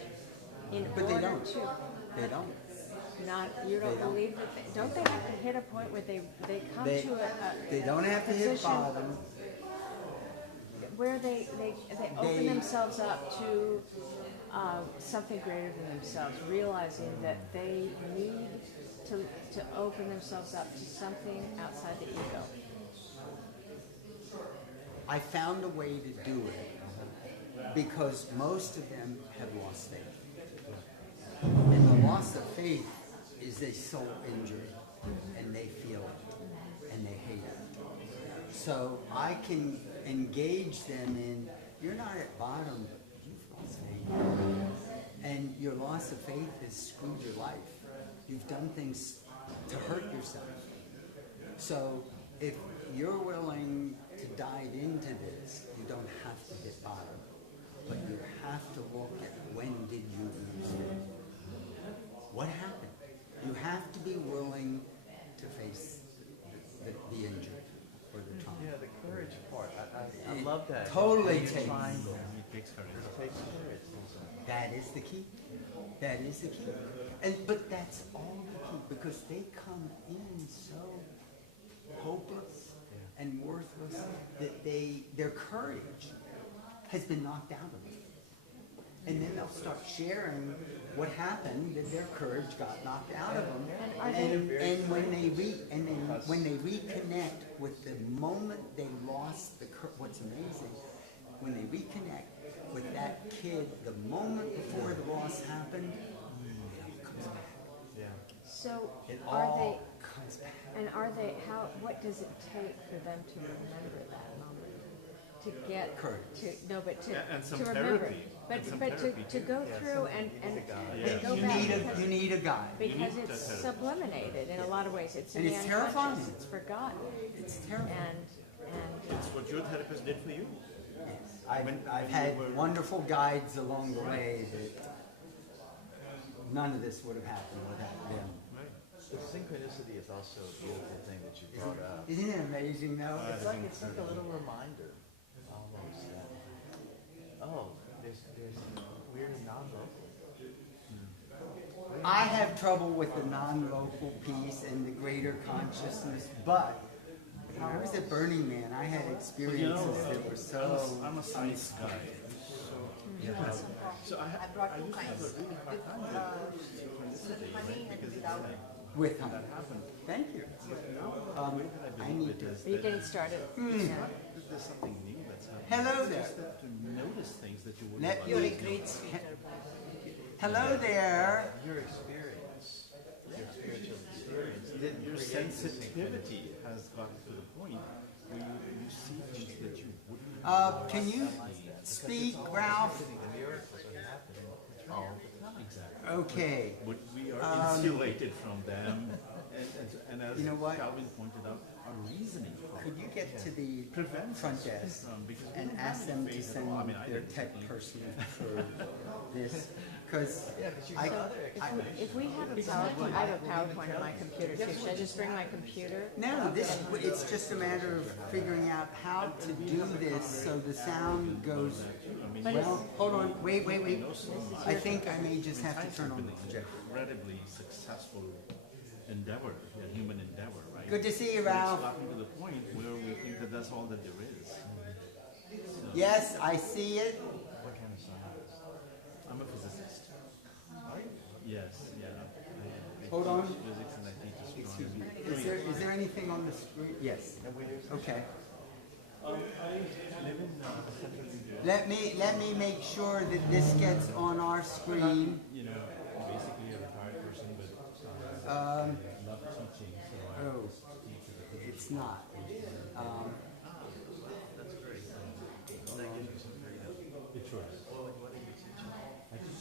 But they don't. They don't. Not, you don't believe that, don't they have to hit a point where they come to a They don't have to hit position bottom. where they open themselves up to something greater than themselves, realizing that they need to open themselves up to something outside the ego. I found a way to do it because most of them have lost faith. And the loss of faith is a soul injury, and they feel it, and they hate it. So I can engage them in, you're not at bottom, you've lost faith. And your loss of faith has screwed your life. You've done things to hurt yourself. So if you're willing to dive into this, you don't have to hit bottom, but you have to look at when did you lose faith? What happened? You have to be willing to face the injury or the trauma. Yeah, the courage part. I love that. Totally It's takes. triangle. It takes courage. It takes courage. That is the key. That is the key. But that's all the key because they come in so hopeless and worthless that their courage has been knocked out of them. And then they'll start sharing what happened, that their courage got knocked out of them. And when they reconnect with the moment they lost the courage, what's amazing, when they reconnect with that kid, the moment before the loss happened, it all comes back. Yeah. So It are all they, comes back. and are they, what does it take for them to remember that moment? To get, Courage. And some to remember. therapy. But And some to therapy to too. go Yeah, through some- and go You back need because, you need a guide. because need it's that sublimated in a lot of ways. It's in And the it's unconscious, terrifying. it's forgotten. It's terrible. And It's what your therapist did for you. I've had wonderful guides along the way that none of this would have happened without them. The synchronicity is also a beautiful thing that you brought up. Isn't it amazing though? It's like a little reminder, almost. Oh, there's weird non-local. I have trouble with the non-local piece and the greater consciousness, but when I was at Burning Man, I had experiences that were so. I'm a science guy. So I used to have a really hard time with synchronicity, right? Because it's With him. that happened. Thank you. I need to. are you getting started? It's not that there's something new that's happening. Hello It's there. just that to notice things that you wouldn't Let have me- otherwise. great Hello there. Your experience, your spiritual experience, didn't Your create sensitivity has gotten to the point where you see things that you wouldn't have Can you speak, Ralph? Exactly. Okay. But we are insulated from them, and as You know what? Calvin pointed out, our reasoning Could you get to the prevents front us desk because we and don't ask have them any to faith at send all. I mean, I their didn't tech believe- person for this? Because If we have a PowerPoint, I have a PowerPoint on my computer too. Should I just bring my computer? no, it's just a matter of figuring out how to do this so the sound goes. Well, hold on, wait. I think I may just have to turn on the projector. Incredibly successful endeavor, a human endeavor, right? Good to see you, And Ralph. It's gotten to the point where we think that that's all that there is. Yes, I see it. What kind of scientist? I'm a physicist. Yes, yeah. I Hold on. teach physics and I teach Excuse me. astronomy. Is there anything on the screen? Yes. Okay. I live in Central India. Let me make sure that this gets on our screen. You know, basically a retired person, but Um, love teaching, so I Oh, teach. it's not. That's great. That gives you some freedom. It sure is. What do you teach? I teach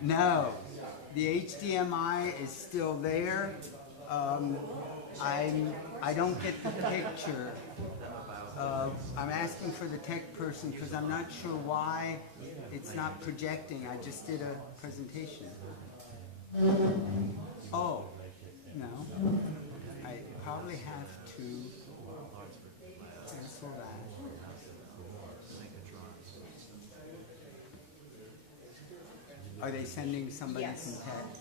No, the HDMI is still there. I don't get the picture. I'm asking for the tech person because I'm not sure why it's not projecting. I just did a presentation. Oh, no. I probably have to cancel that. Are they sending somebody some text?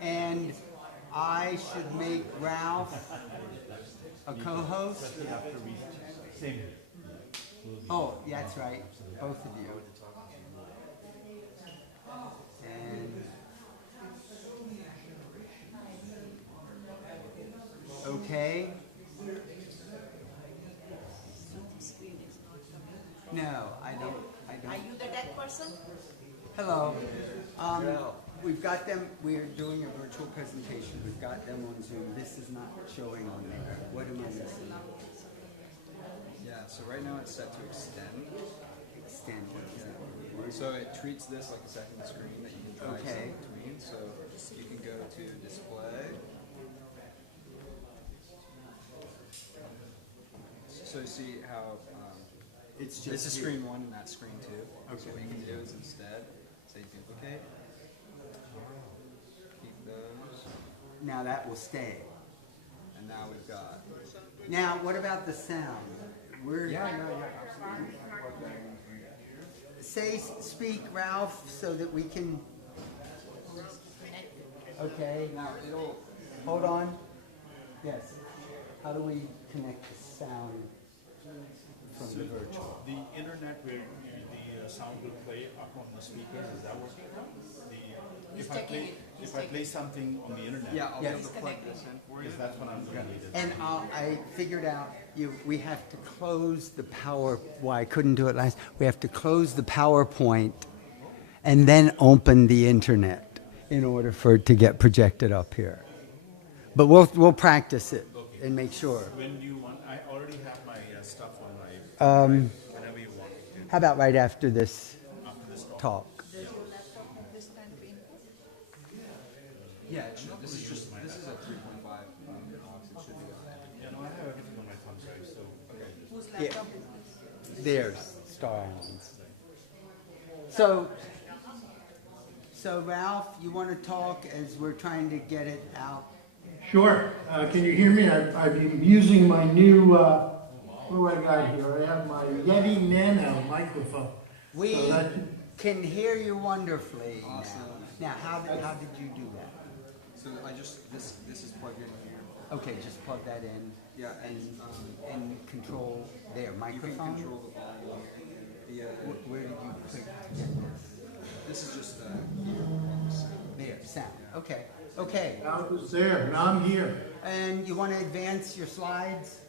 And I should make Ralph a co-host? Same here. Oh, that's right, both of you. And okay. No, I don't. Are you the tech person? Hello. We've got them, we're doing a virtual presentation. We've got them on Zoom. This is not showing on there. What am I missing? Yeah, so right now it's set to extend. Extend. Yeah. So it treats this like a second screen that you can drag Okay. in between. So you can go to display. So you see how It's just this is here. screen one and that's screen two. So Okay. what you can do is instead say duplicate. Keep those. Now that will stay. And now we've got. Now, what about the sound? We're Absolutely. speak, Ralph, so that we can. Okay. Now it'll. Hold on. Yes. How do we connect the sound from the virtual? The internet where the sound will play up on the speakers, is that working? If I play something on the internet. Yeah, I'll be Yes. able to plug this in for you. Because that's what I'm going to need. And I figured out we have to close the power. Why I couldn't do it last. We have to close the PowerPoint and then open the internet in order for it to get projected up here. But we'll practice it and make sure. When do you want? I already have my stuff on my. Whenever you want. How about right after this After this talk? Yeah, it should, this is a 3.5 box. It should be on. Yeah, no, I have everything on my thumb drive, so. Okay. Yeah. There's Star Islands. So Ralph, you want to talk as we're trying to get it out? Sure. Can you hear me? I've been using my new, what do I got here? I have my Yeti Nano microphone. We So that- can hear you wonderfully. Awesome. Now, how did you do that? So I just this is plugged in here. Okay, just plug that in. Yeah, And control there, you can microphone. control the volume via. Where did you click to get this? This is just here on the sound. There, sound. Okay. Okay. I was there, now I'm here. And you want to advance your slides?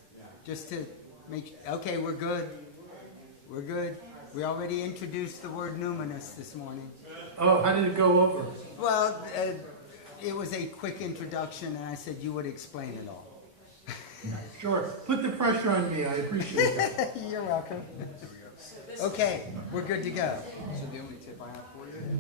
Just to make, okay, we're good. We're good. We already introduced the word numinous this morning. Oh, how did it go over? Well, it was a quick introduction, and I said you would explain it all. Sure. Put the pressure on me. I appreciate that. You're welcome. Okay, we're good to go. So the only tip I have for you